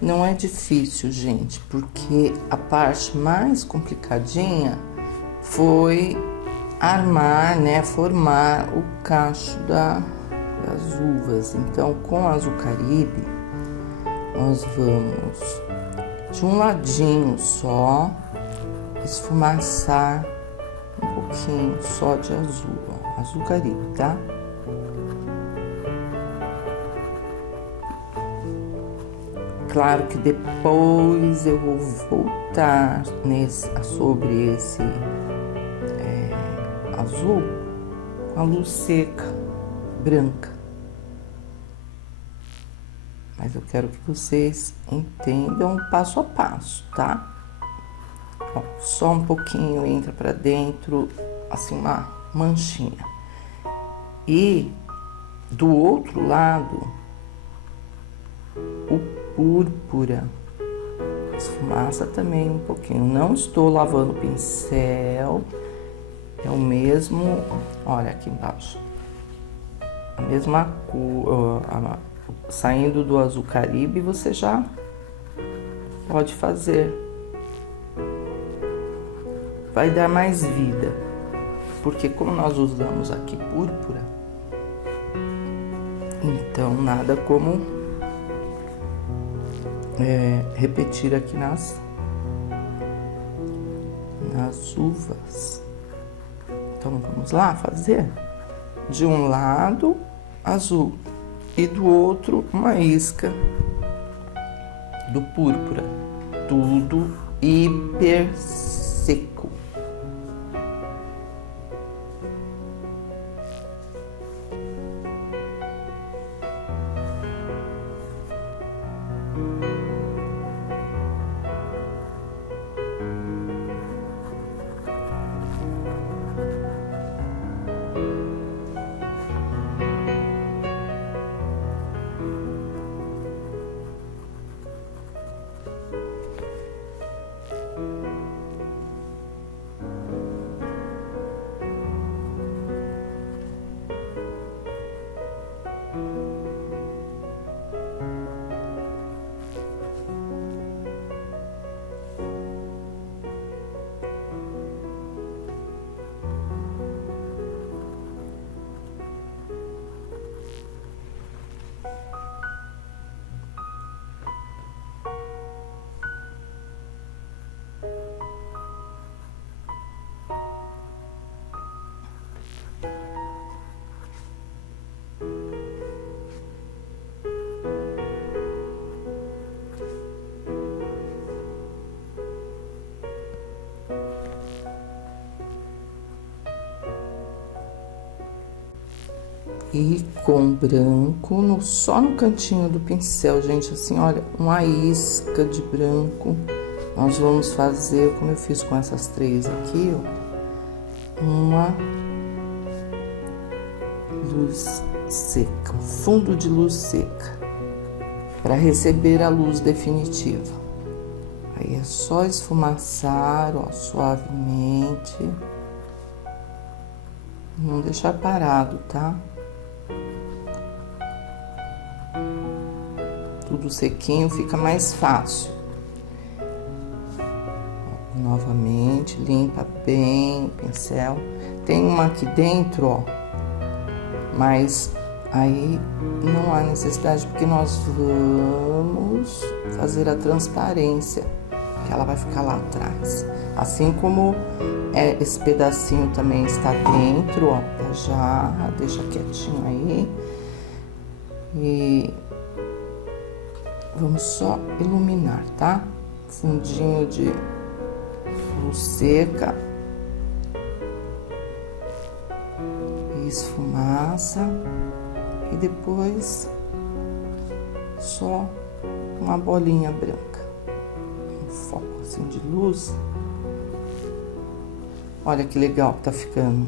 Não é difícil, gente, porque a parte mais complicadinha foi armar, né, formar o cacho das uvas. Então, com azul caribe, nós vamos de um ladinho só esfumaçar um pouquinho só de azul, ó, azul caribe, tá? Claro que depois eu vou voltar sobre esse azul com a luz seca, branca. Mas eu quero que vocês entendam passo a passo, tá? Ó, só um pouquinho entra pra dentro, assim, uma manchinha. E do outro lado, o púrpura esfumaça também um pouquinho. Não estou lavando o pincel. É o mesmo, olha aqui embaixo, a mesma cor, saindo do azul caribe, você já pode fazer. Vai dar mais vida, porque como nós usamos aqui púrpura, então nada como repetir aqui nas uvas. Então, vamos lá fazer? De um lado, azul, e do outro, uma isca do púrpura. Tudo hiper seco. E com branco, só no cantinho do pincel, gente, assim, olha, uma isca de branco. Nós vamos fazer, como eu fiz com essas três aqui, ó, uma luz seca, um fundo de luz seca, para receber a luz definitiva. Aí é só esfumaçar, ó, suavemente. Não deixar parado, tá? tudo sequinho, fica mais fácil. Novamente, limpa bem o pincel. Tem uma aqui dentro, ó, mas aí não há necessidade, porque nós vamos fazer a transparência, que ela vai ficar lá atrás. Assim como esse pedacinho também está dentro, ó, da jarra, deixa quietinho aí. E vamos só iluminar, tá? Fundinho de luz seca. Esfumaça. E depois só uma bolinha branca. Um foco assim de luz. Olha que legal que tá ficando,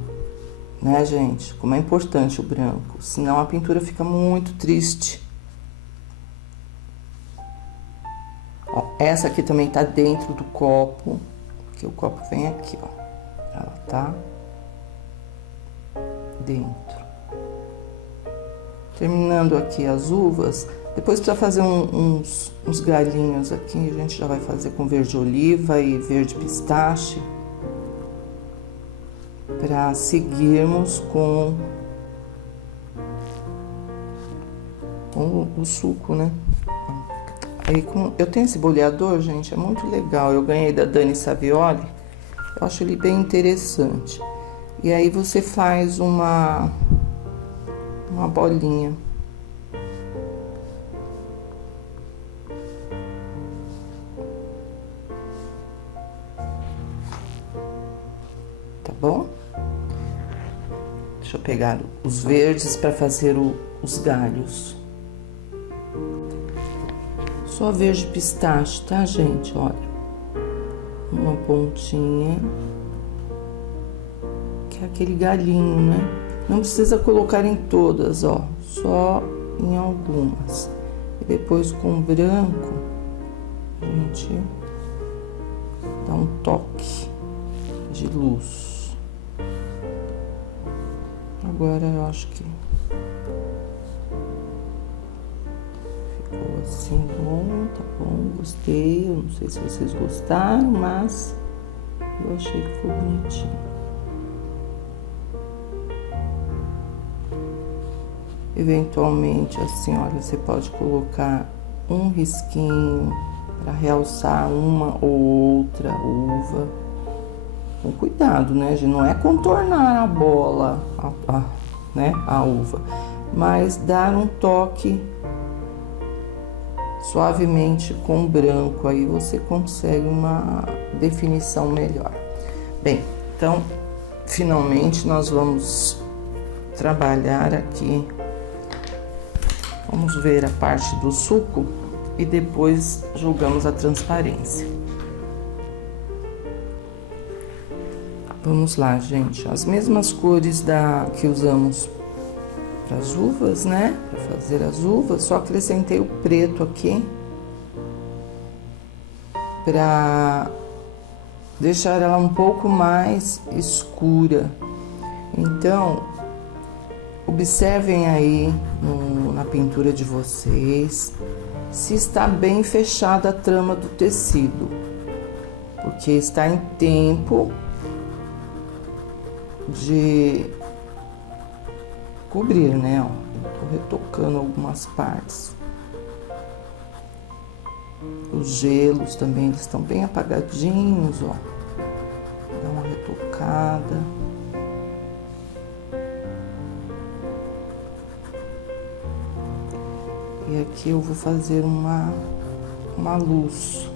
né, gente? Como é importante o branco, senão a pintura fica muito triste. Ó, essa aqui também tá dentro do copo, porque o copo vem aqui, ó. Ela tá dentro. Terminando aqui as uvas, depois precisa fazer uns galinhos aqui, a gente já vai fazer com verde oliva e verde pistache, para seguirmos com o suco, né? Aí eu tenho esse boleador, gente, é muito legal. Eu ganhei da Dani Savioli, eu acho ele bem interessante. E aí você faz uma bolinha. Tá bom? Deixa eu pegar os verdes para fazer os galhos. Só verde pistache, tá, gente? Olha. Uma pontinha. Que é aquele galinho, né? Não precisa colocar em todas, ó. Só em algumas. E depois com branco, a gente dá um toque de luz. Agora eu acho que ficou assim bom, tá bom, gostei. Eu não sei se vocês gostaram, mas eu achei que ficou bonitinho. Eventualmente, assim, olha, você pode colocar um risquinho para realçar uma ou outra uva. Com cuidado, né, gente? Não é contornar a bola, né, a uva, mas dar um toque suavemente com branco, aí você consegue uma definição melhor. Bem, então, finalmente nós vamos trabalhar aqui. Vamos ver a parte do suco e depois jogamos a transparência. Vamos lá, gente. As mesmas cores que usamos para as uvas, né? Para fazer as uvas, só acrescentei o preto aqui para deixar ela um pouco mais escura. Então, observem aí na pintura de vocês se está bem fechada a trama do tecido, porque está em tempo de cobrir, né? Ó, eu tô retocando algumas partes. Os gelos também, eles estão bem apagadinhos, ó. Dá uma retocada. E aqui eu vou fazer uma luz.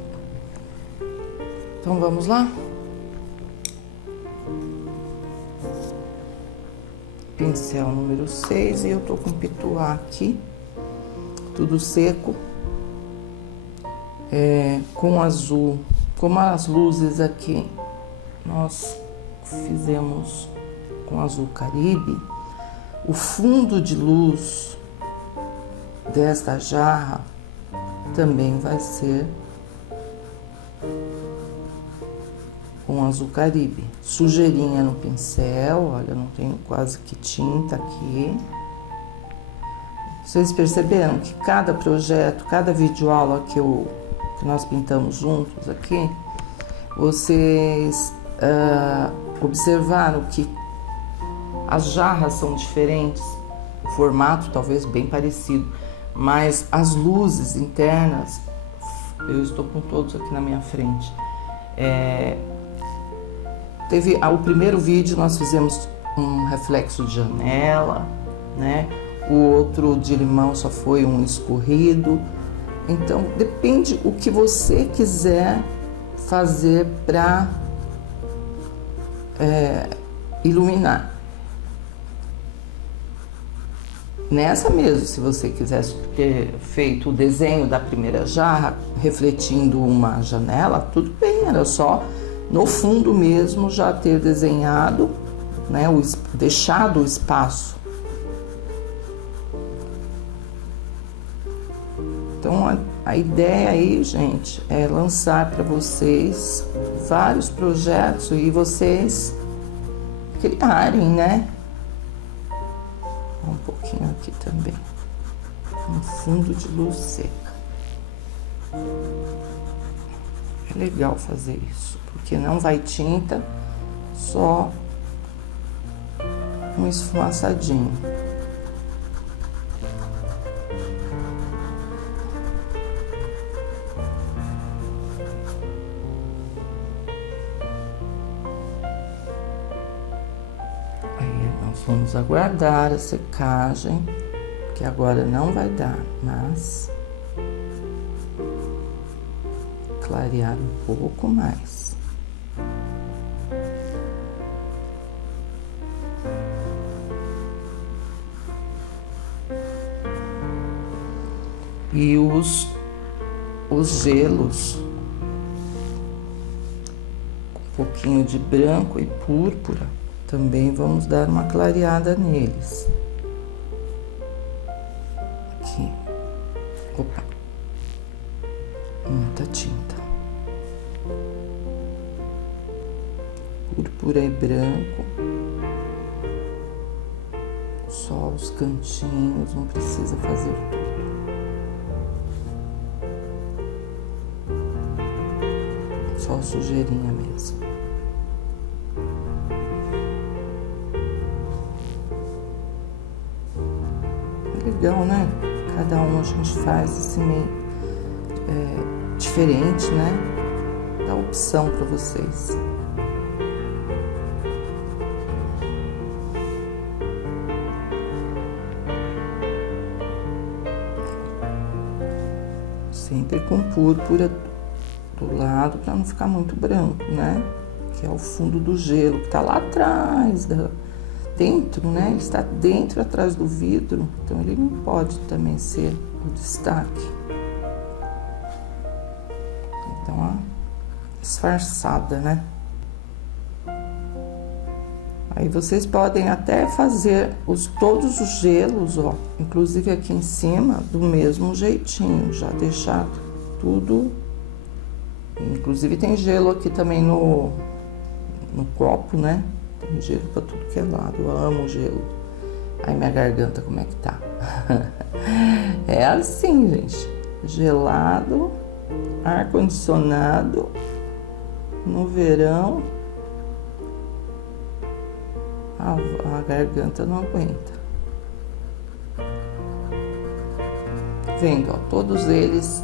Então vamos lá? Pincel número 6 e eu tô com pituá aqui, tudo seco, com azul. Como as luzes aqui nós fizemos com azul Caribe, o fundo de luz desta jarra também vai ser com azul Caribe. Sujeirinha no pincel, olha, não tenho quase que tinta aqui. Vocês perceberam que cada projeto, cada videoaula que nós pintamos juntos aqui, vocês observaram que as jarras são diferentes, o formato talvez bem parecido, mas as luzes internas, eu estou com todos aqui na minha frente. O primeiro vídeo nós fizemos um reflexo de janela, né? O outro de limão só foi um escorrido. Então depende o que você quiser fazer para iluminar. Nessa mesmo, se você quisesse ter feito o desenho da primeira jarra refletindo uma janela, tudo bem, era só no fundo mesmo já ter desenhado, né, deixado o espaço. Então a ideia aí, gente, é lançar para vocês vários projetos e vocês criarem, né? Um pouquinho aqui também, um fundo de luz seca. É legal fazer isso, porque não vai tinta, só um esfumaçadinho. Vamos aguardar a secagem, que agora não vai dar, mas clarear um pouco mais. E os gelos, com um pouquinho de branco e púrpura, também vamos dar uma clareada neles. Aqui. Opa. Muita tinta. Púrpura e branco. Só os cantinhos, não precisa fazer tudo. Só sujeirinha mesmo. Legal, né? Cada um a gente faz assim meio diferente, né? Dá opção para vocês. Sempre com púrpura do lado para não ficar muito branco, né? Que é o fundo do gelo que tá lá atrás dentro, né? Ele está dentro, atrás do vidro, então ele não pode também ser o destaque. Então, ó, disfarçada, né? Aí vocês podem até fazer todos os gelos, ó, inclusive aqui em cima, do mesmo jeitinho, já deixar tudo. Inclusive tem gelo aqui também no copo, né? Tem gelo pra tudo que é lado, eu amo gelo. Aí minha garganta, como é que tá? É assim, gente. Gelado, ar-condicionado, no verão, a garganta não aguenta. Vendo, ó, todos eles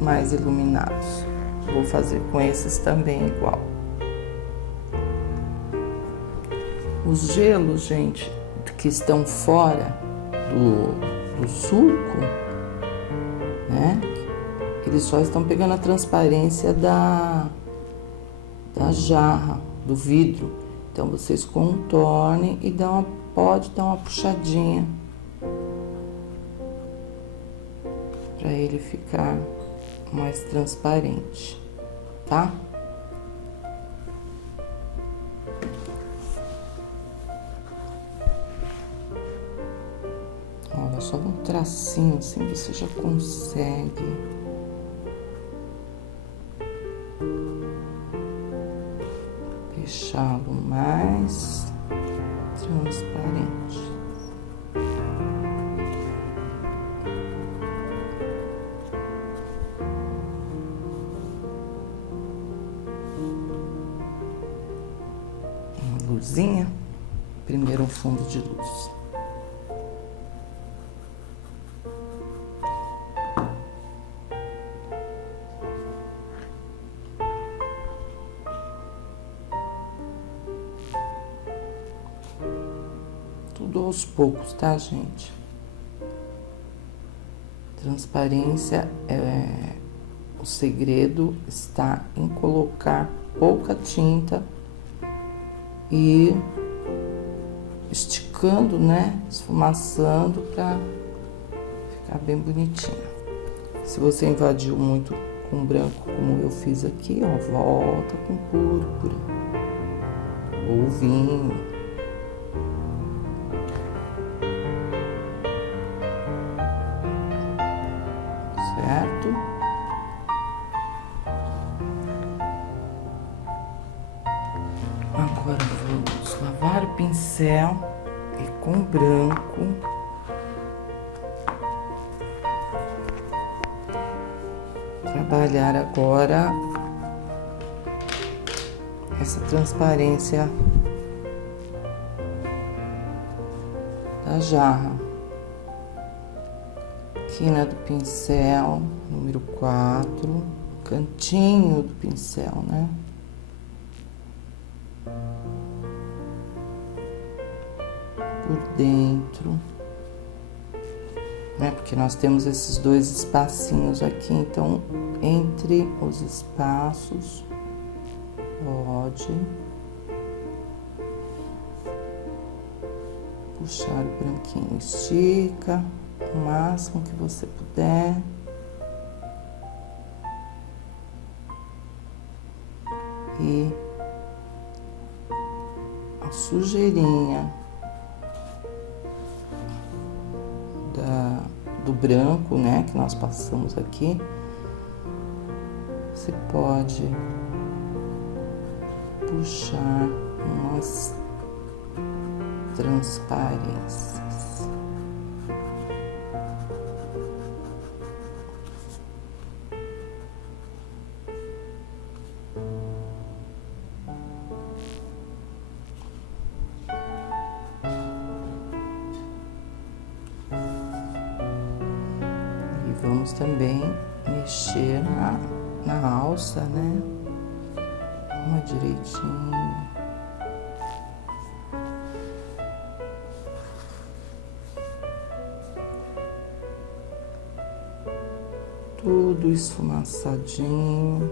mais iluminados. Vou fazer com esses também igual. Os gelos, gente, que estão fora do suco, né? Eles só estão pegando a transparência da jarra, do vidro. Então, vocês contornem e pode dar uma puxadinha para ele ficar mais transparente, tá? Olha, só um tracinho assim você já consegue deixá-lo mais transparente. luzinha, primeiro um fundo de luz. Tudo aos poucos, tá, gente? Transparência o segredo está em colocar pouca tinta e esticando, né? Esfumaçando para ficar bem bonitinha. Se você invadiu muito com branco, como eu fiz aqui, ó, volta com púrpura ou vinho. Certo? Agora vamos lavar o pincel e com branco trabalhar agora essa transparência da jarra. Quina do pincel, número 4, cantinho do pincel, né? Por dentro, né? Porque nós temos esses dois espacinhos aqui, então, entre os espaços, pode puxar o branquinho, estica o máximo que você puder. E a sujeirinha do branco, né, que nós passamos aqui, você pode puxar umas transparências. Vamos também mexer na alça, né? Uma direitinho. Tudo esfumaçadinho.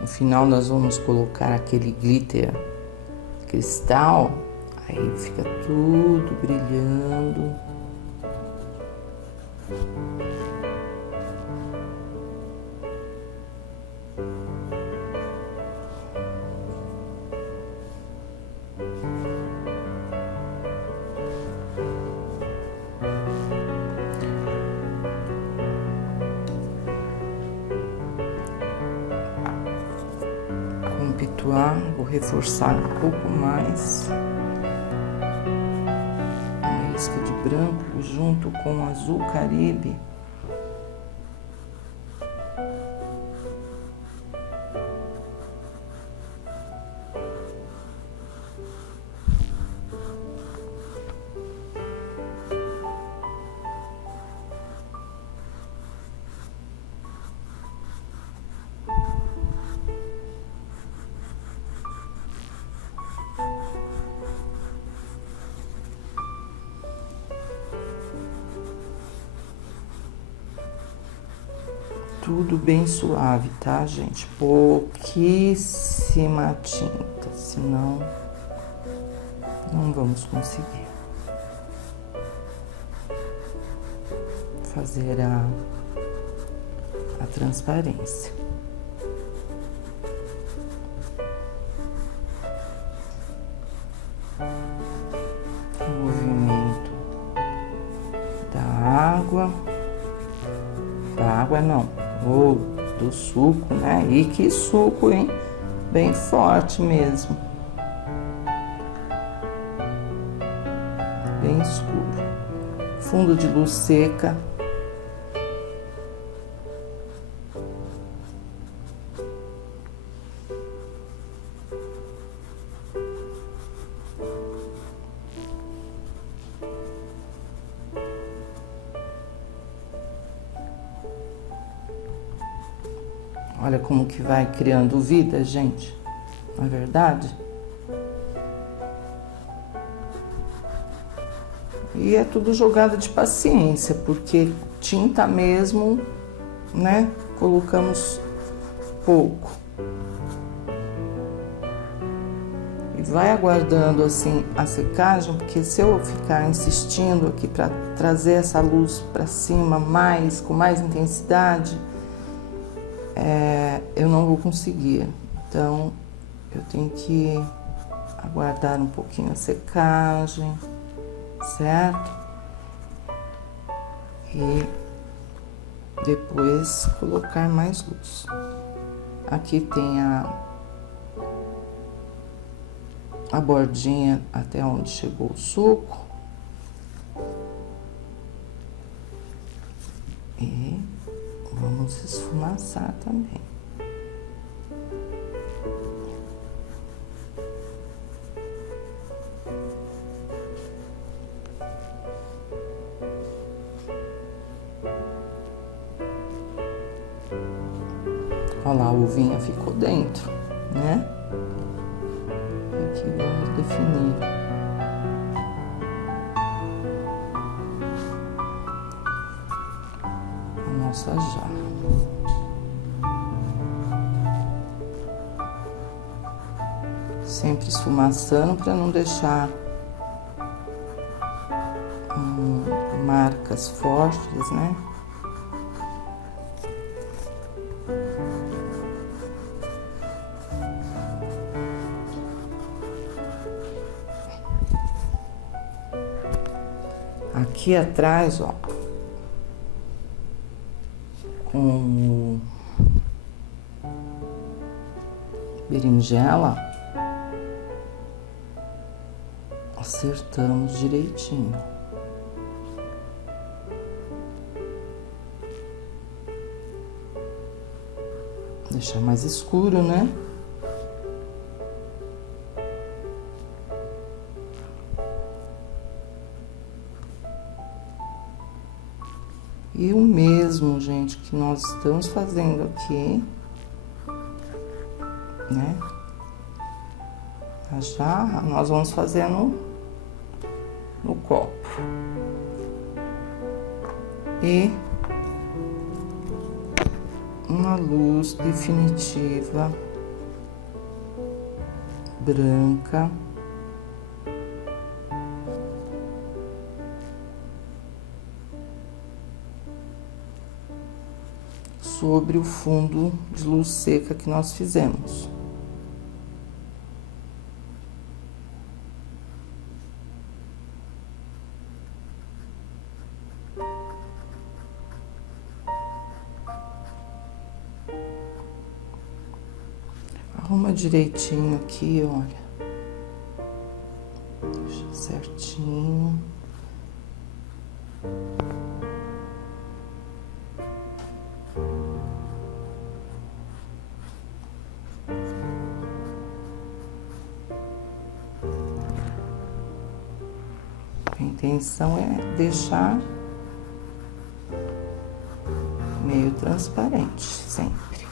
No final nós vamos colocar aquele glitter cristal, aí fica tudo brilhando. Vou reforçar um pouco mais uma isca de branco junto com o azul Caribe. Tudo bem suave, tá, gente? Pouquíssima tinta, senão não vamos conseguir fazer a transparência. não. Ou do suco, né? E que suco, hein? Bem forte mesmo. Bem escuro. Fundo de luz seca. Olha como que vai criando vida, gente. Não é verdade? E é tudo jogada de paciência, porque tinta mesmo, né? Colocamos pouco. E vai aguardando assim a secagem, porque se eu ficar insistindo aqui para trazer essa luz para cima mais, com mais intensidade, eu não vou conseguir. Então, eu tenho que aguardar um pouquinho a secagem, certo? E depois colocar mais luz. Aqui tem a bordinha até onde chegou o suco. E vamos esfumaçar também. Olha lá, a uvinha ficou dentro, né? Aqui vamos definir. A nossa jarra. Sempre esfumaçando para não deixar marcas fortes, né? Aqui atrás, ó, com berinjela, acertamos direitinho. Deixar mais escuro, né? E o mesmo, gente, que nós estamos fazendo aqui, né? A jarra, nós vamos fazer no copo. E uma luz definitiva, branca. Sobre o fundo de luz seca que nós fizemos. Arruma direitinho aqui, olha. Deixa certinho. A intenção é deixar meio transparente, sempre.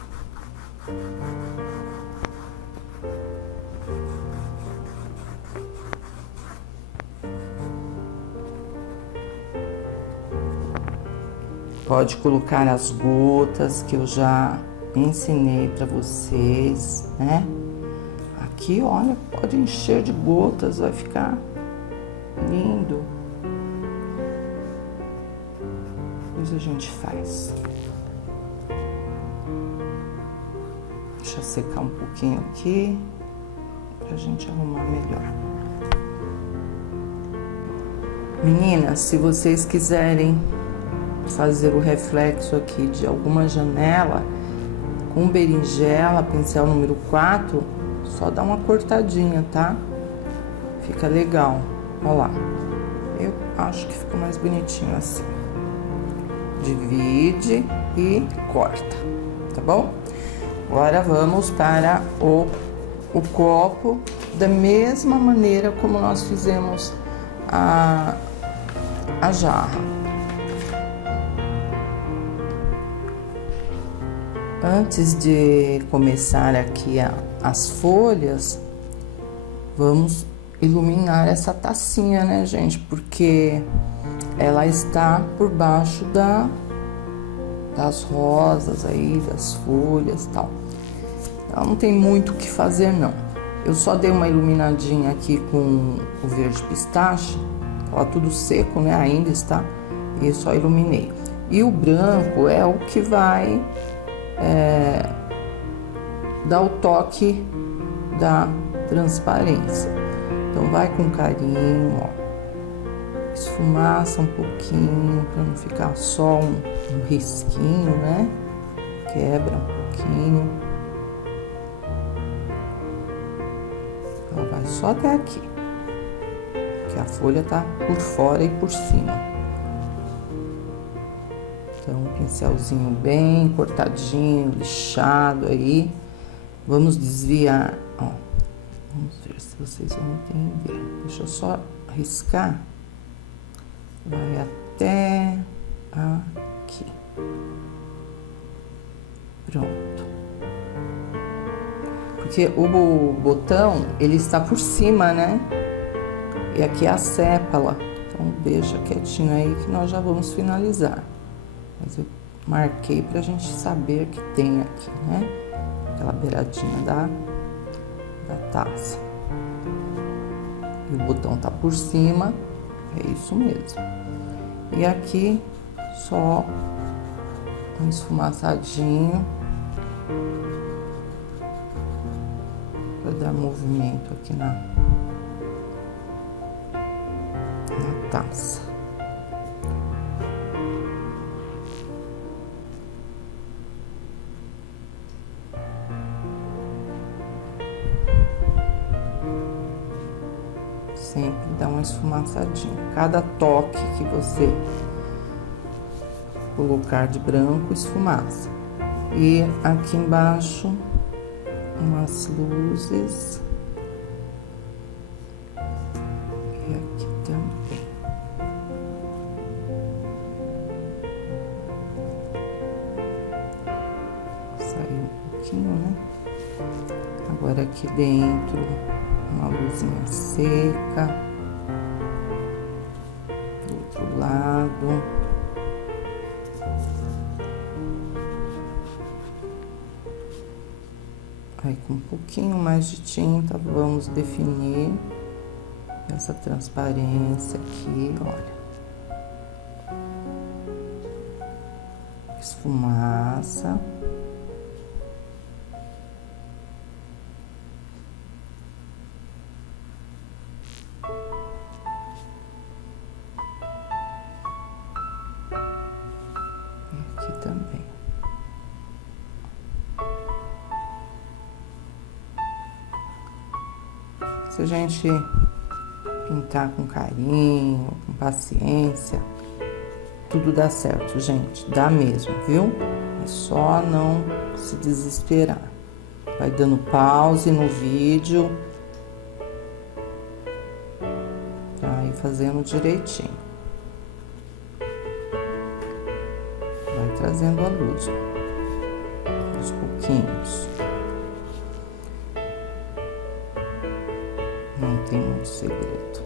Pode colocar as gotas que eu já ensinei para vocês, né? Aqui, olha, pode encher de gotas, vai ficar lindo. Depois a gente faz. Deixa secar um pouquinho aqui, pra gente arrumar melhor. Meninas, se vocês quiserem fazer o reflexo aqui de alguma janela, com berinjela, pincel número 4, só dá uma cortadinha, tá? Fica legal, ó lá. Eu acho que fica mais bonitinho assim. Divide e corta, tá bom? Agora vamos para o copo, da mesma maneira como nós fizemos a jarra. Antes de começar aqui as folhas, vamos iluminar essa tacinha, né, gente? Porque ela está por baixo das rosas aí, das folhas e tal. Ela não tem muito o que fazer, não. Eu só dei uma iluminadinha aqui com o verde pistache, ela tudo seco, né, ainda está, e só iluminei. E o branco é o que vai dar o toque da transparência. Então vai com carinho, ó. Esfumaça um pouquinho para não ficar só um risquinho, né? Quebra um pouquinho. Ela vai só até aqui, que a folha tá por fora e por cima. Então, um pincelzinho bem cortadinho, lixado aí. Vamos desviar, ó. Vamos ver se vocês vão entender. Deixa eu só riscar. Vai até aqui. Pronto. Porque o botão, ele está por cima, né? E aqui é a sépala. Então, deixa quietinho aí que nós já vamos finalizar. Mas eu marquei pra gente saber que tem aqui, né? Aquela beiradinha da taça. E o botão tá por cima, é isso mesmo. E aqui, só um esfumaçadinho. Pra dar movimento aqui na taça. Sempre dá uma esfumaçadinha. Cada toque que você colocar de branco, esfumaça. E aqui embaixo, umas luzes. E aqui também. Saiu um pouquinho, né? Agora aqui dentro, uma luzinha seca. Do outro lado. Aí, com um pouquinho mais de tinta, vamos definir essa transparência aqui, olha. Esfumaça. E aqui também. Se a gente pintar com carinho, com paciência, tudo dá certo, gente. Dá mesmo, viu? É só não se desesperar. Vai dando pause no vídeo pra ir fazendo direitinho. Vai trazendo a luz, ó, aos pouquinhos. Não tem muito segredo,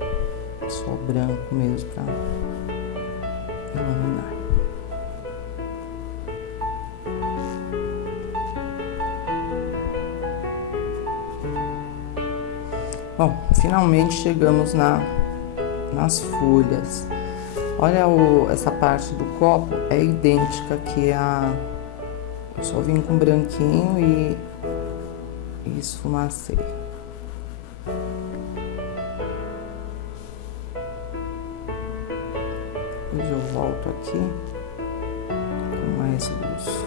só o branco mesmo pra iluminar. Bom, finalmente chegamos nas folhas. Olha essa parte do copo, é idêntica que eu só vim com branquinho e esfumacei. Depois eu volto aqui mais luz.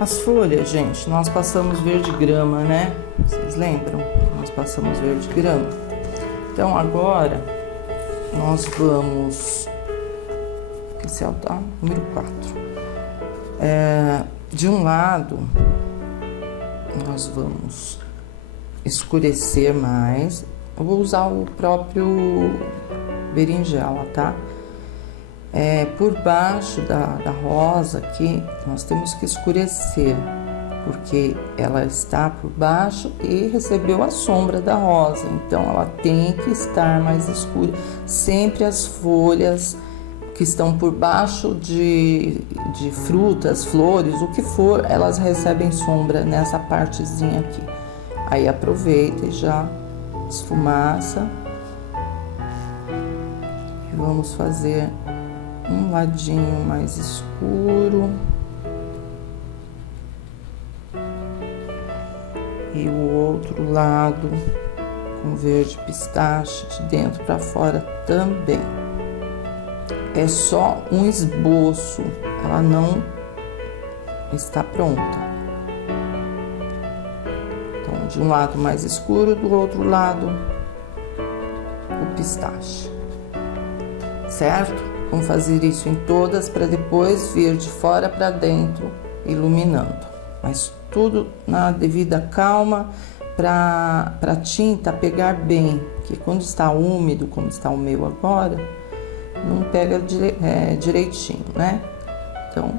As folhas, gente, nós passamos verde grama, né? Vocês lembram? Nós passamos verde grama. Então agora nós vamos... O pincel tá? Número 4. De um lado, nós vamos escurecer mais. Eu vou usar o próprio berinjela, tá? Por baixo da rosa aqui, nós temos que escurecer, porque ela está por baixo e recebeu a sombra da rosa, então ela tem que estar mais escura. Sempre as folhas que estão por baixo de frutas, flores, o que for, elas recebem sombra nessa partezinha aqui. Aí aproveita e já esfumaça. E vamos fazer um ladinho mais escuro e o outro lado com verde pistache de dentro para fora também. É só um esboço, ela não está pronta. Então, de um lado mais escuro, do outro lado o pistache, certo? Vamos fazer isso em todas para depois vir de fora para dentro iluminando. Mas tudo na devida calma para a tinta pegar bem, porque quando está úmido, como está o meu agora, não pega direitinho, né? Então,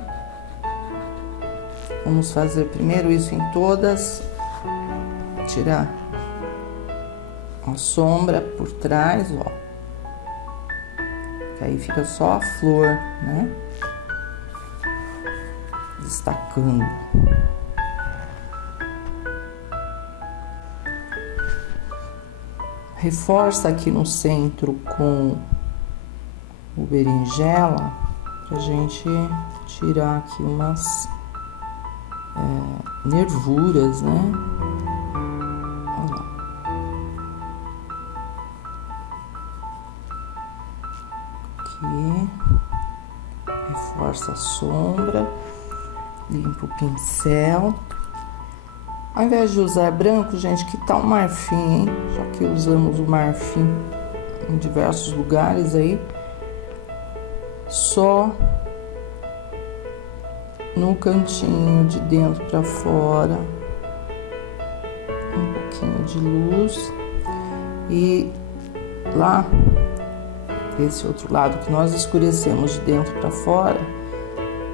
vamos fazer primeiro isso em todas, tirar a sombra por trás, ó. Aí fica só a flor, né? Destacando. Reforça aqui no centro com o berinjela pra gente tirar aqui umas nervuras, né? Olha lá. Aqui, reforça a sombra, limpa o pincel. Ao invés de usar branco, gente, que tal marfim, hein? Já que usamos o marfim em diversos lugares aí, só no cantinho de dentro para fora, um pouquinho de luz, e lá esse outro lado que nós escurecemos de dentro para fora,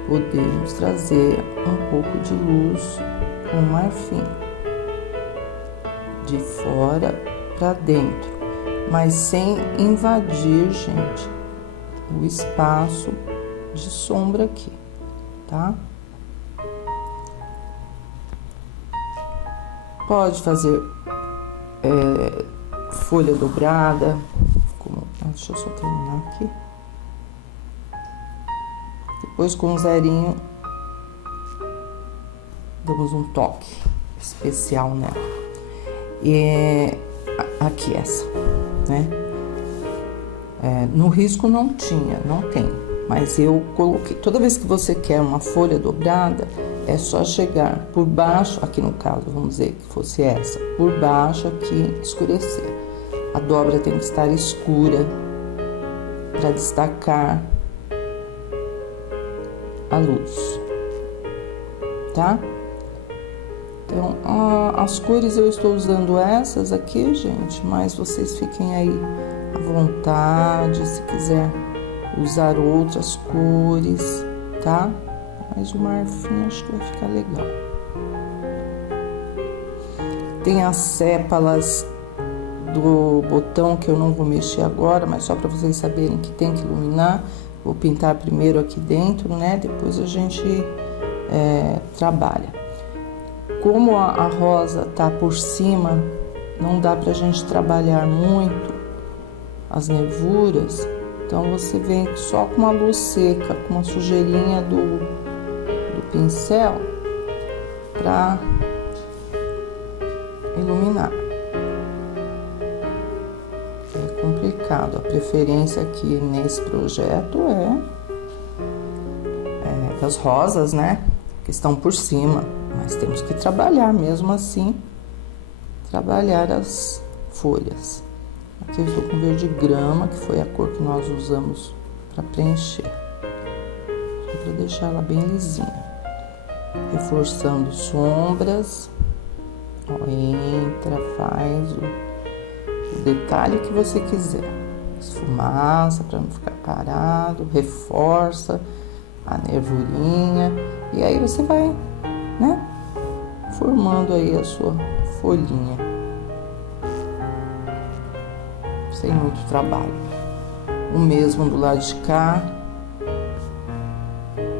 podemos trazer um pouco de luz com marfim, de fora para dentro, mas sem invadir, gente, o espaço de sombra aqui, tá? Pode fazer folha dobrada. Deixa eu só terminar aqui. Depois, com um zerinho, damos um toque especial nela. E aqui essa, né? No risco não tem. Mas eu coloquei. Toda vez que você quer uma folha dobrada, é só chegar por baixo, aqui no caso, vamos dizer que fosse essa, por baixo aqui, escurecer. A dobra tem que estar escura para destacar a luz, tá? Então, as cores eu estou usando essas aqui, gente, mas vocês fiquem aí à vontade, se quiser usar outras cores, tá? Mas o marfim acho que vai ficar legal. Tem as sépalas do botão que eu não vou mexer agora, mas só para vocês saberem que tem que iluminar. Vou pintar primeiro aqui dentro, né? Depois a gente trabalha. Como a rosa tá por cima, não dá pra gente trabalhar muito as nervuras, então você vem só com uma luz seca, com uma sujeirinha do pincel para iluminar. complicado. A preferência aqui nesse projeto é das rosas, né? Que estão por cima. Mas temos que trabalhar mesmo assim, trabalhar as folhas. Aqui eu estou com verde grama, que foi a cor que nós usamos para preencher. Só para deixar ela bem lisinha. Reforçando sombras. Ó, entra, faz o detalhe que você quiser. Esfumaça para não ficar parado, reforça a nervurinha. E aí você vai, né, formando aí a sua folhinha. Sem muito trabalho. O mesmo do lado de cá.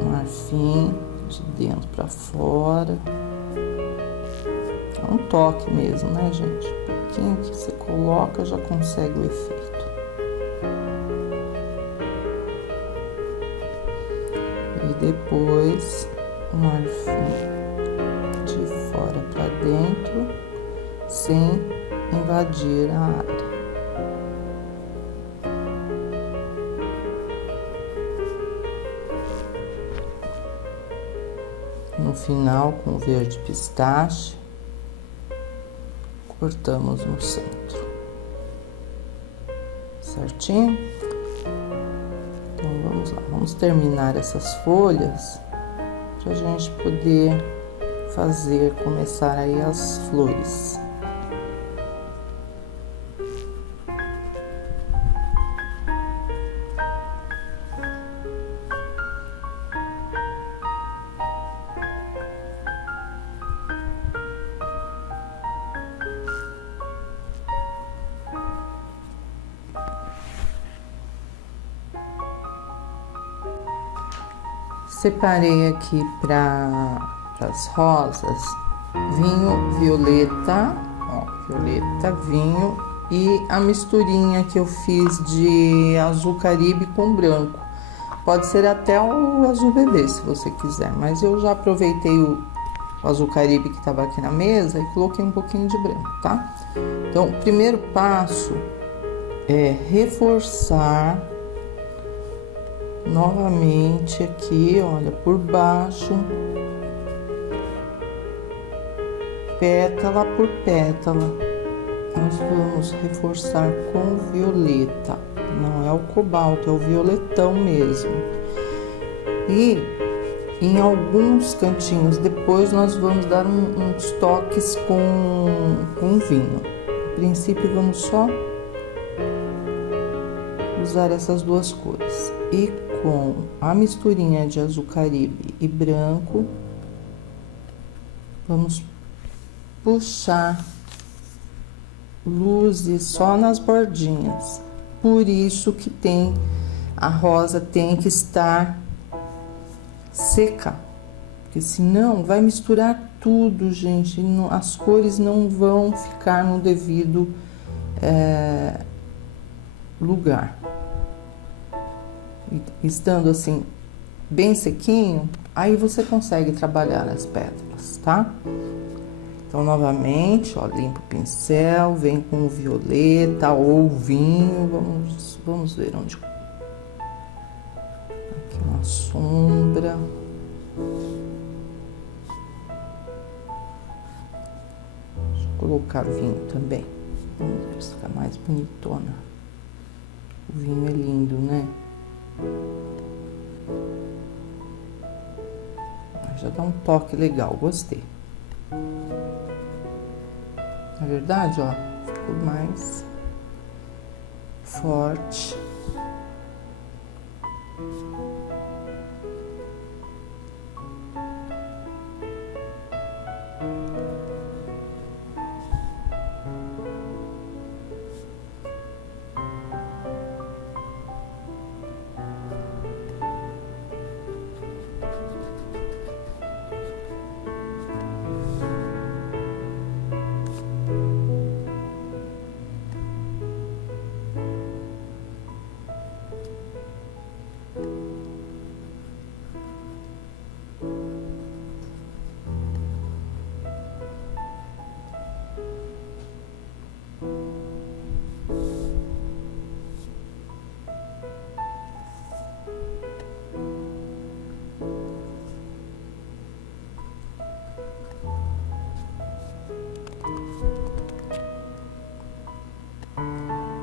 Marfim de dentro para fora. É um toque mesmo, né, gente? Um pouquinho que você coloca já consegue o efeito. E depois o marfim de fora para dentro, sem invadir a área. No final, com o verde pistache, cortamos no centro. Certinho? Então, vamos lá. Vamos terminar essas folhas pra gente poder começar aí as flores. Separei aqui para as rosas vinho violeta, ó, violeta, vinho e a misturinha que eu fiz de azul caribe com branco. Pode ser até o azul bebê, se você quiser, mas eu já aproveitei o azul caribe que estava aqui na mesa e coloquei um pouquinho de branco, tá? Então, o primeiro passo é reforçar novamente aqui, olha, por baixo, pétala por pétala, nós vamos reforçar com violeta, não é o cobalto, é o violetão mesmo. E em alguns cantinhos depois nós vamos dar uns toques com vinho. A princípio vamos só usar essas duas cores. E com a misturinha de azul caribe e branco, vamos puxar luzes só nas bordinhas. Por isso que a rosa tem que estar seca, porque senão vai misturar tudo, gente. As cores não vão ficar no devido lugar. Estando assim bem sequinho, aí você consegue trabalhar as pétalas, tá? Então, novamente, ó, limpa o pincel, vem com o violeta ou vinho, vamos ver onde. Aqui uma sombra. Deixa eu colocar vinho também. Vamos ver se fica mais bonitona. O vinho é lindo, né? Já dá um toque legal, gostei. Na verdade, ó, ficou mais forte.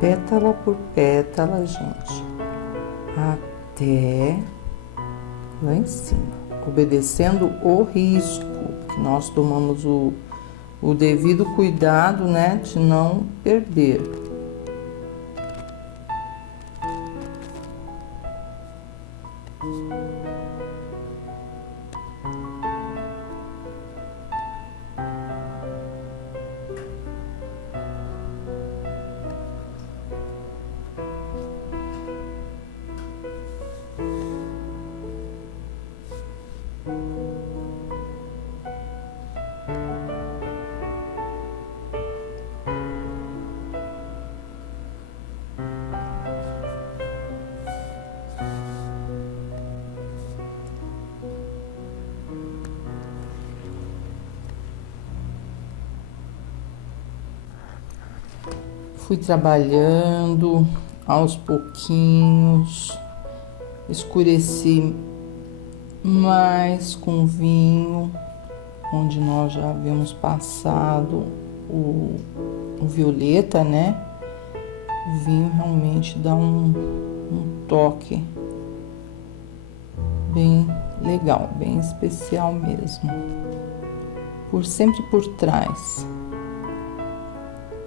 pétala por pétala, gente, até lá em cima, obedecendo o risco, que nós tomamos o devido cuidado, né, de não perder. Fui trabalhando aos pouquinhos, escureci mais com vinho, onde nós já havíamos passado o violeta, né? O vinho realmente dá um toque bem legal, bem especial mesmo. Sempre por trás.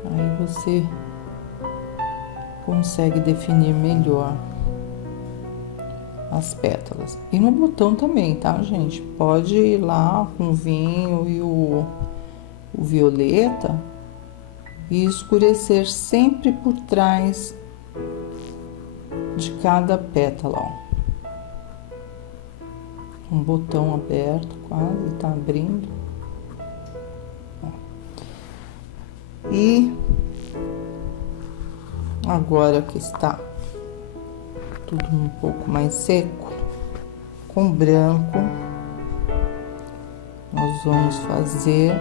Aí você consegue definir melhor as pétalas. E no botão também, tá, gente? Pode ir lá com o vinho e o violeta e escurecer sempre por trás de cada pétala, ó. Um botão aberto, quase tá abrindo. E agora que está tudo um pouco mais seco, com branco, nós vamos fazer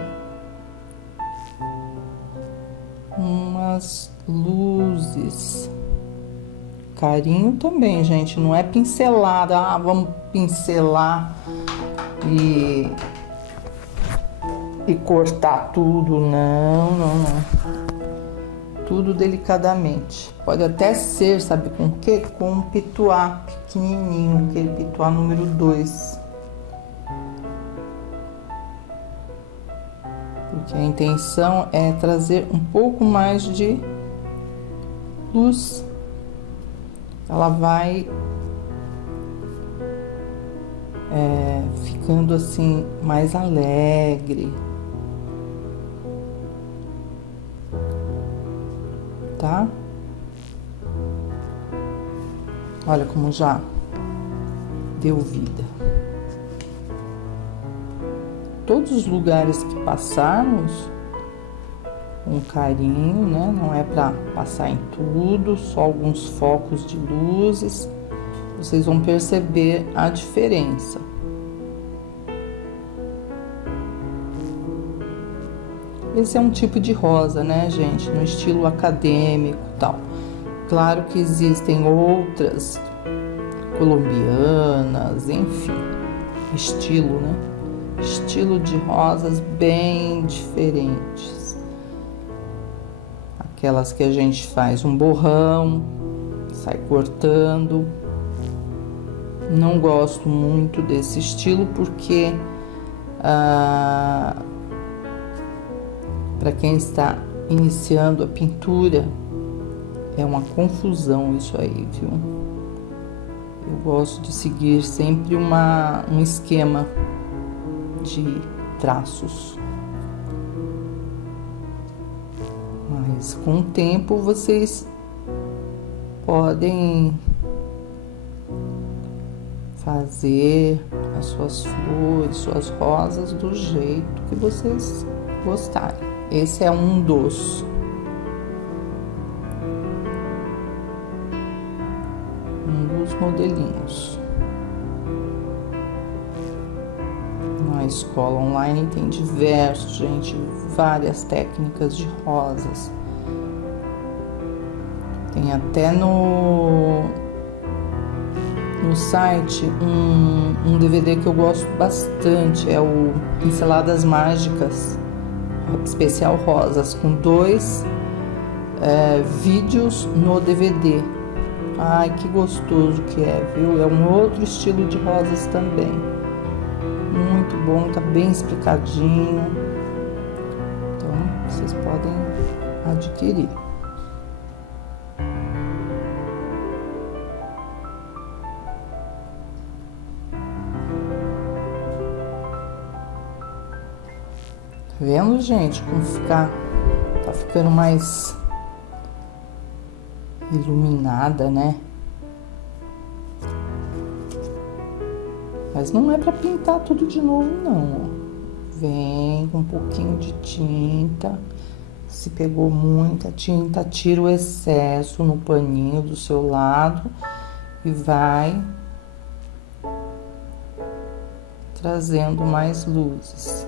umas luzes. Carinho também, gente, não é pincelada. Ah, vamos pincelar e cortar tudo. Não. Tudo delicadamente. Pode até ser, sabe com o quê? Com um pituá pequenininho, aquele pituá número 2. Porque a intenção é trazer um pouco mais de luz. Ela vai ficando assim mais alegre. Tá? Olha como já deu vida. Todos os lugares que passarmos com carinho, né? Não é para passar em tudo, só alguns focos de luzes. Vocês vão perceber a diferença. Esse é um tipo de rosa, né, gente? No estilo acadêmico e tal. Claro que existem outras colombianas, enfim. Estilo, né? Estilo de rosas bem diferentes. Aquelas que a gente faz um borrão, sai cortando. Não gosto muito desse estilo porque... para quem está iniciando a pintura, é uma confusão isso aí, viu? Eu gosto de seguir sempre um esquema de traços. Mas com o tempo vocês podem fazer as suas flores, suas rosas do jeito que vocês gostarem. Esse é um dos modelinhos. Na escola online tem diversos, gente, várias técnicas de rosas. Tem até no site um DVD que eu gosto bastante, é o Pinceladas Mágicas Especial Rosas, com 2 vídeos no DVD. Ai, que gostoso que é, viu? É um outro estilo de rosas também. Muito bom, tá bem explicadinho. Então, vocês podem adquirir. Tá vendo, gente? Como tá ficando mais iluminada, né? Mas não é para pintar tudo de novo, não. Vem com um pouquinho de tinta. Se pegou muita tinta, tira o excesso no paninho do seu lado e vai trazendo mais luzes.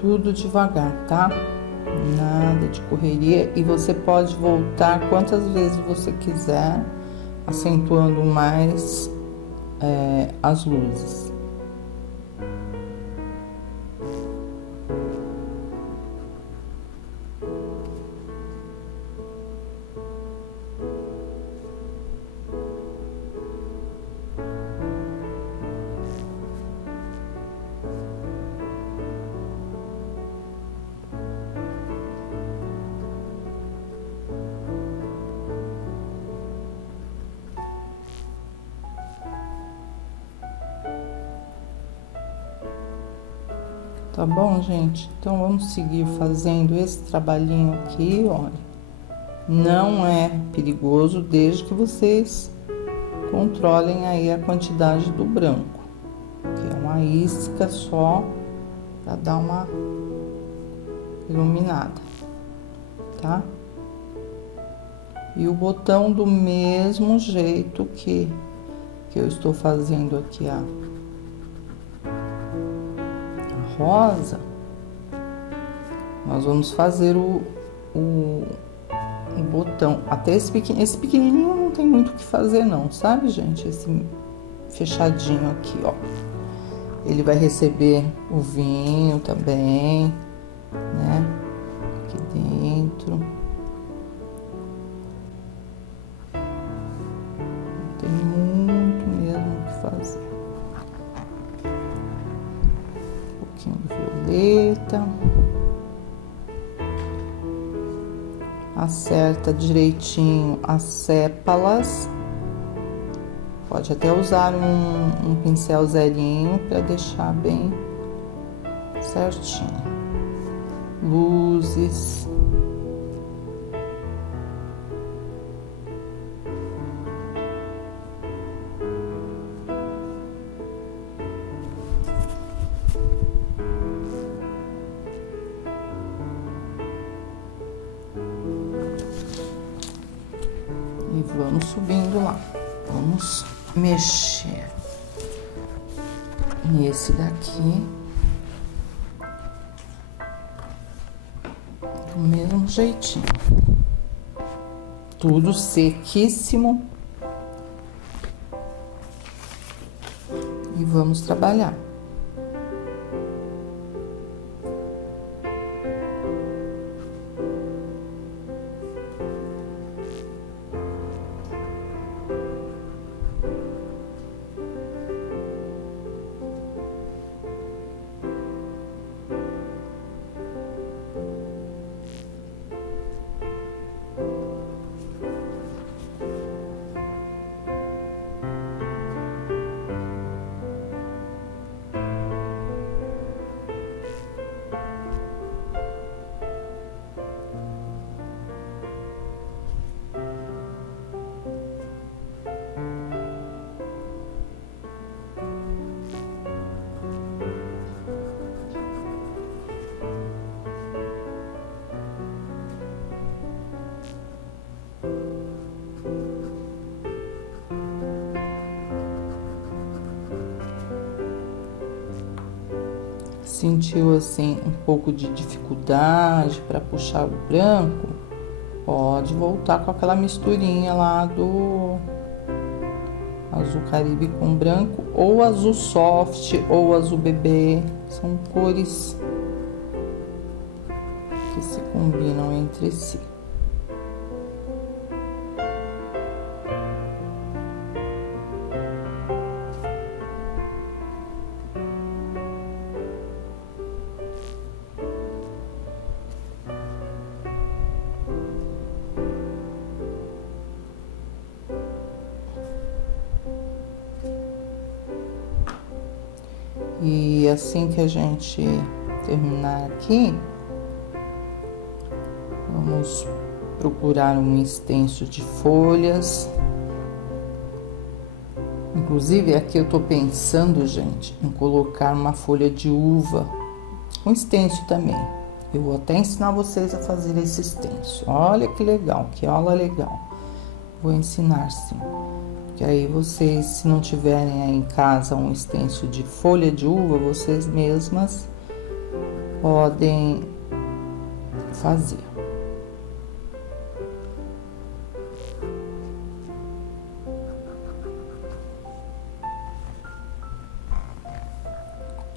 Tudo devagar, tá? Nada de correria. E você pode voltar quantas vezes você quiser, acentuando mais as luzes. Tá bom, gente? Então, vamos seguir fazendo esse trabalhinho aqui, olha. Não é perigoso, desde que vocês controlem aí a quantidade do branco. Que é uma isca só para dar uma iluminada, tá? E o botão do mesmo jeito que eu estou fazendo aqui a rosa, nós vamos fazer o botão. Até esse pequenininho não tem muito o que fazer não, sabe, gente? Esse fechadinho aqui, ó. Ele vai receber o vinho também, né? Aqui dentro. Não tem muito mesmo o que fazer. Violeta, acerta direitinho as sépalas, pode até usar um pincel zerinho para deixar bem certinho. Luzes. E vamos subindo lá. Vamos mexer nesse daqui do mesmo jeitinho. tudo sequíssimo. E vamos trabalhar. Sentiu assim um pouco de dificuldade para puxar o branco? Pode voltar com aquela misturinha lá do azul Caribe com branco, ou azul soft, ou azul bebê. São cores que se combinam entre si. E assim que a gente terminar aqui, vamos procurar um extenso de folhas. Inclusive, aqui eu tô pensando, gente, em colocar uma folha de uva, um extenso também. Eu vou até ensinar vocês a fazer esse extenso. Olha que legal, que aula legal. Vou ensinar sim. Que aí vocês, se não tiverem aí em casa um extenso de folha de uva, vocês mesmas podem fazer.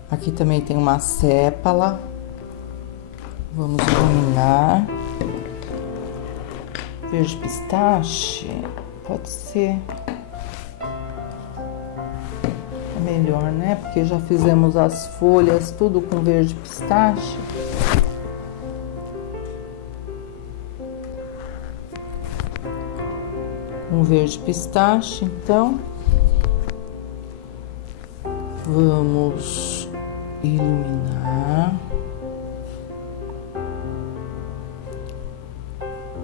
Aqui também tem uma sépala. Vamos iluminar. Verde pistache, pode ser melhor, né? Porque já fizemos as folhas tudo com verde pistache. Com verde pistache, então vamos iluminar.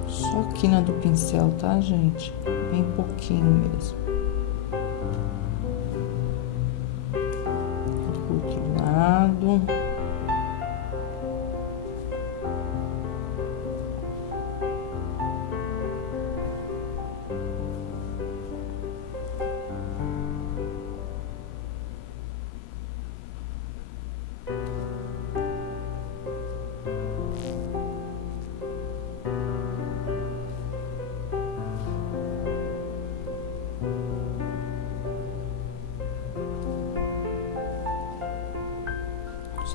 Só a quina do pincel, tá, gente? Bem pouquinho mesmo. Lado.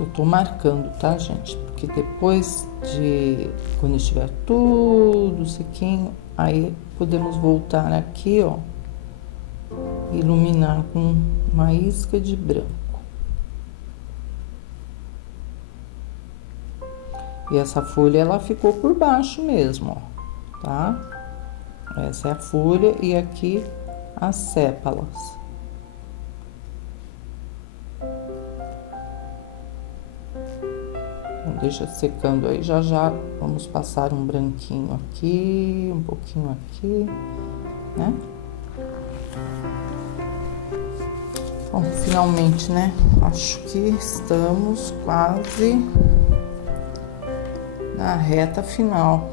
Eu tô marcando, tá, gente? Porque depois de quando estiver tudo sequinho, aí podemos voltar aqui, ó, iluminar com uma isca de branco. E essa folha, ela ficou por baixo mesmo, ó, tá? Essa é a folha e aqui as sépalas. Deixa secando aí, já já vamos passar um branquinho aqui, um pouquinho aqui, né? Bom, finalmente, né? Acho que estamos quase na reta final.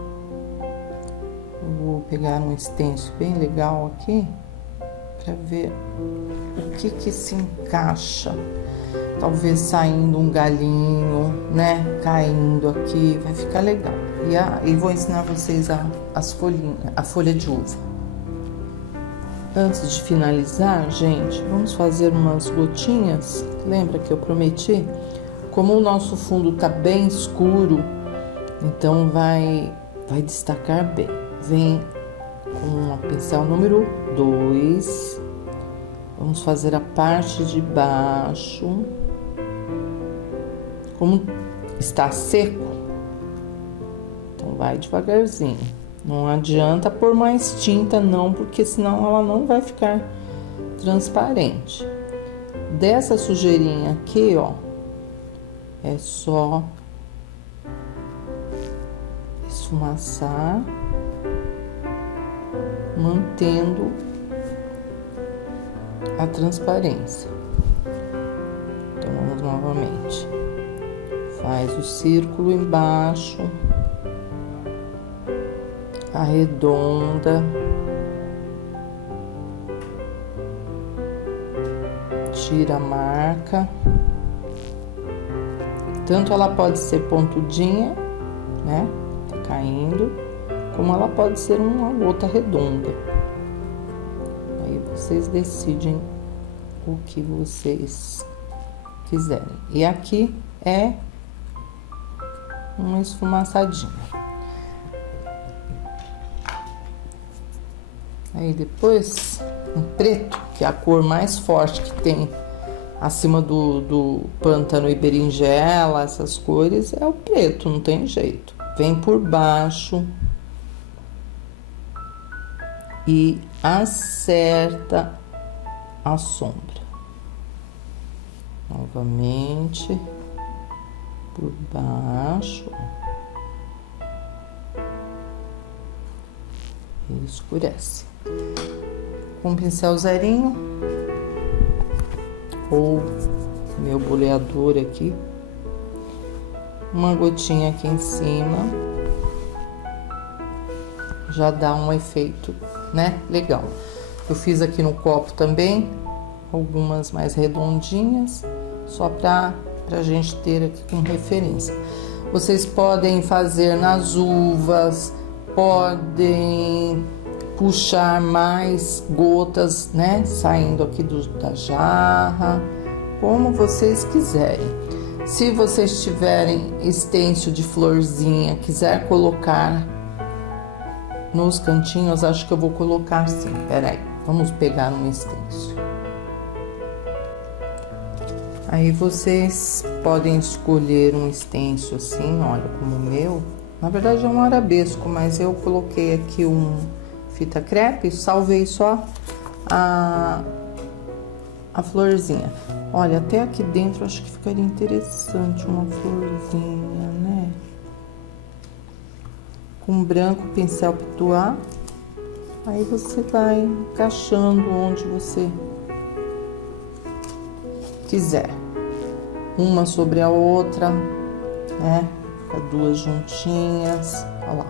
Eu vou pegar um extenso bem legal aqui para ver o que se encaixa. Talvez saindo um galinho, né? Caindo aqui, vai ficar legal. E vou ensinar vocês a folha de uva. Antes de finalizar, gente, vamos fazer umas gotinhas. Lembra que eu prometi? Como o nosso fundo tá bem escuro, então vai destacar bem. Vem com a pincel número 2. Vamos fazer a parte de baixo. Como está seco, então vai devagarzinho. Não adianta pôr mais tinta não, porque senão ela não vai ficar transparente. Dessa sujeirinha aqui, ó, é só esfumaçar, mantendo a transparência. Então vamos novamente. Faz o círculo embaixo, arredonda, tira a marca. Tanto ela pode ser pontudinha, né, tá caindo, como ela pode ser uma gota redonda. Aí vocês decidem o que vocês quiserem. E aqui é uma esfumaçadinha. Aí depois, um preto, que é a cor mais forte que tem acima do pântano e berinjela, essas cores, é o preto, não tem jeito. Vem por baixo e acerta a sombra. Novamente, por baixo. E escurece. Com um pincel zerinho ou meu boleador aqui, uma gotinha aqui em cima, já dá um efeito, né, legal. Eu fiz aqui no copo também, algumas mais redondinhas, só pra gente ter aqui como referência. Vocês podem fazer nas uvas, podem puxar mais gotas, né, saindo aqui da jarra, como vocês quiserem. Se vocês tiverem stencil de florzinha, quiser colocar nos cantinhos, acho que eu vou colocar sim. Peraí, vamos pegar um stencil. Aí vocês podem escolher um stencil assim, olha, como o meu. Na verdade é um arabesco, mas eu coloquei aqui um fita crepe e salvei só a florzinha. Olha, até aqui dentro acho que ficaria interessante uma florzinha, né? Com branco, pincel pituá. Aí você vai encaixando onde você quiser. Uma sobre a outra, né? Fica duas juntinhas, olha lá.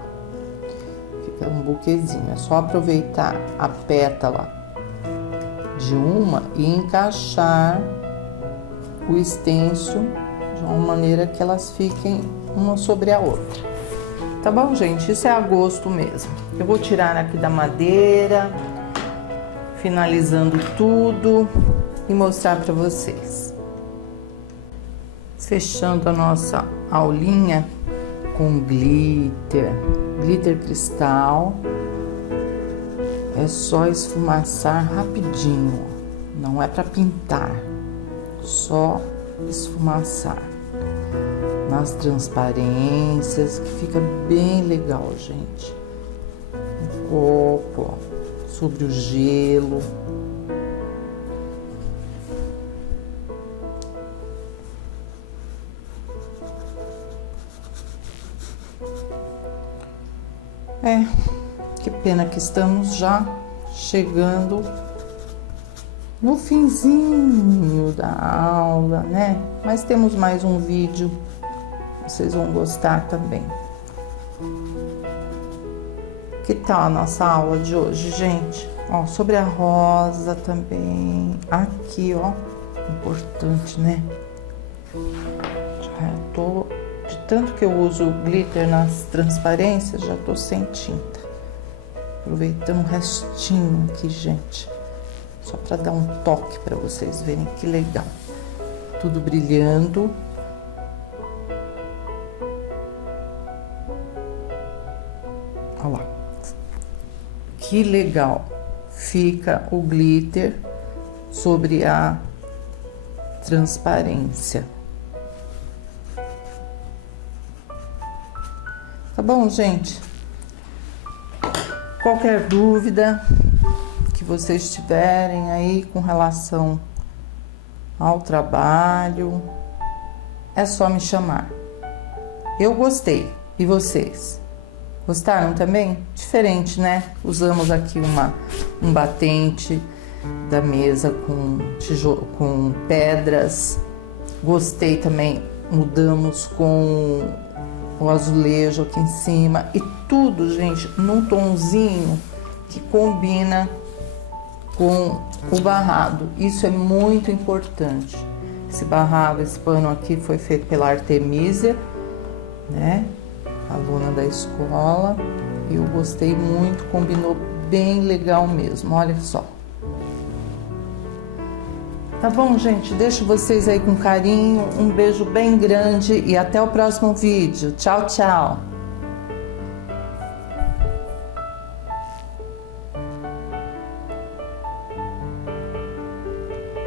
Fica um buquezinho. É só aproveitar a pétala de uma e encaixar o stencil de uma maneira que elas fiquem uma sobre a outra. Tá bom, gente? Isso é a gosto mesmo. Eu vou tirar aqui da madeira, finalizando tudo e mostrar para vocês. Fechando a nossa aulinha com glitter cristal. É só esfumaçar rapidinho, não é para pintar, só esfumaçar nas transparências, que fica bem legal, gente. No copo, ó, sobre o gelo. Que pena que estamos já chegando no finzinho da aula, né? Mas temos mais um vídeo, vocês vão gostar também. Que tal a nossa aula de hoje, gente? Ó, sobre a rosa também. Aqui, ó, importante, né? Já tô de tanto que eu uso glitter nas transparências, já tô sem tinta. Aproveitando um restinho aqui, gente. Só para dar um toque para vocês verem que legal. Tudo brilhando. Olha lá. Que legal fica o glitter sobre a transparência. Tá bom, gente? Qualquer dúvida que vocês tiverem aí com relação ao trabalho, é só me chamar. Eu gostei. E vocês? Gostaram também? Diferente, né? Usamos aqui um batente da mesa com pedras. Gostei também. Mudamos com o azulejo aqui em cima. E tudo, gente, num tonzinho que combina com o barrado. Isso é muito importante. Esse barrado, esse pano aqui foi feito pela Artemisia, né? Aluna da escola. Eu gostei muito, combinou bem legal mesmo, olha só. Tá bom, gente? Deixo vocês aí com carinho. Um beijo bem grande e até o próximo vídeo. Tchau, tchau!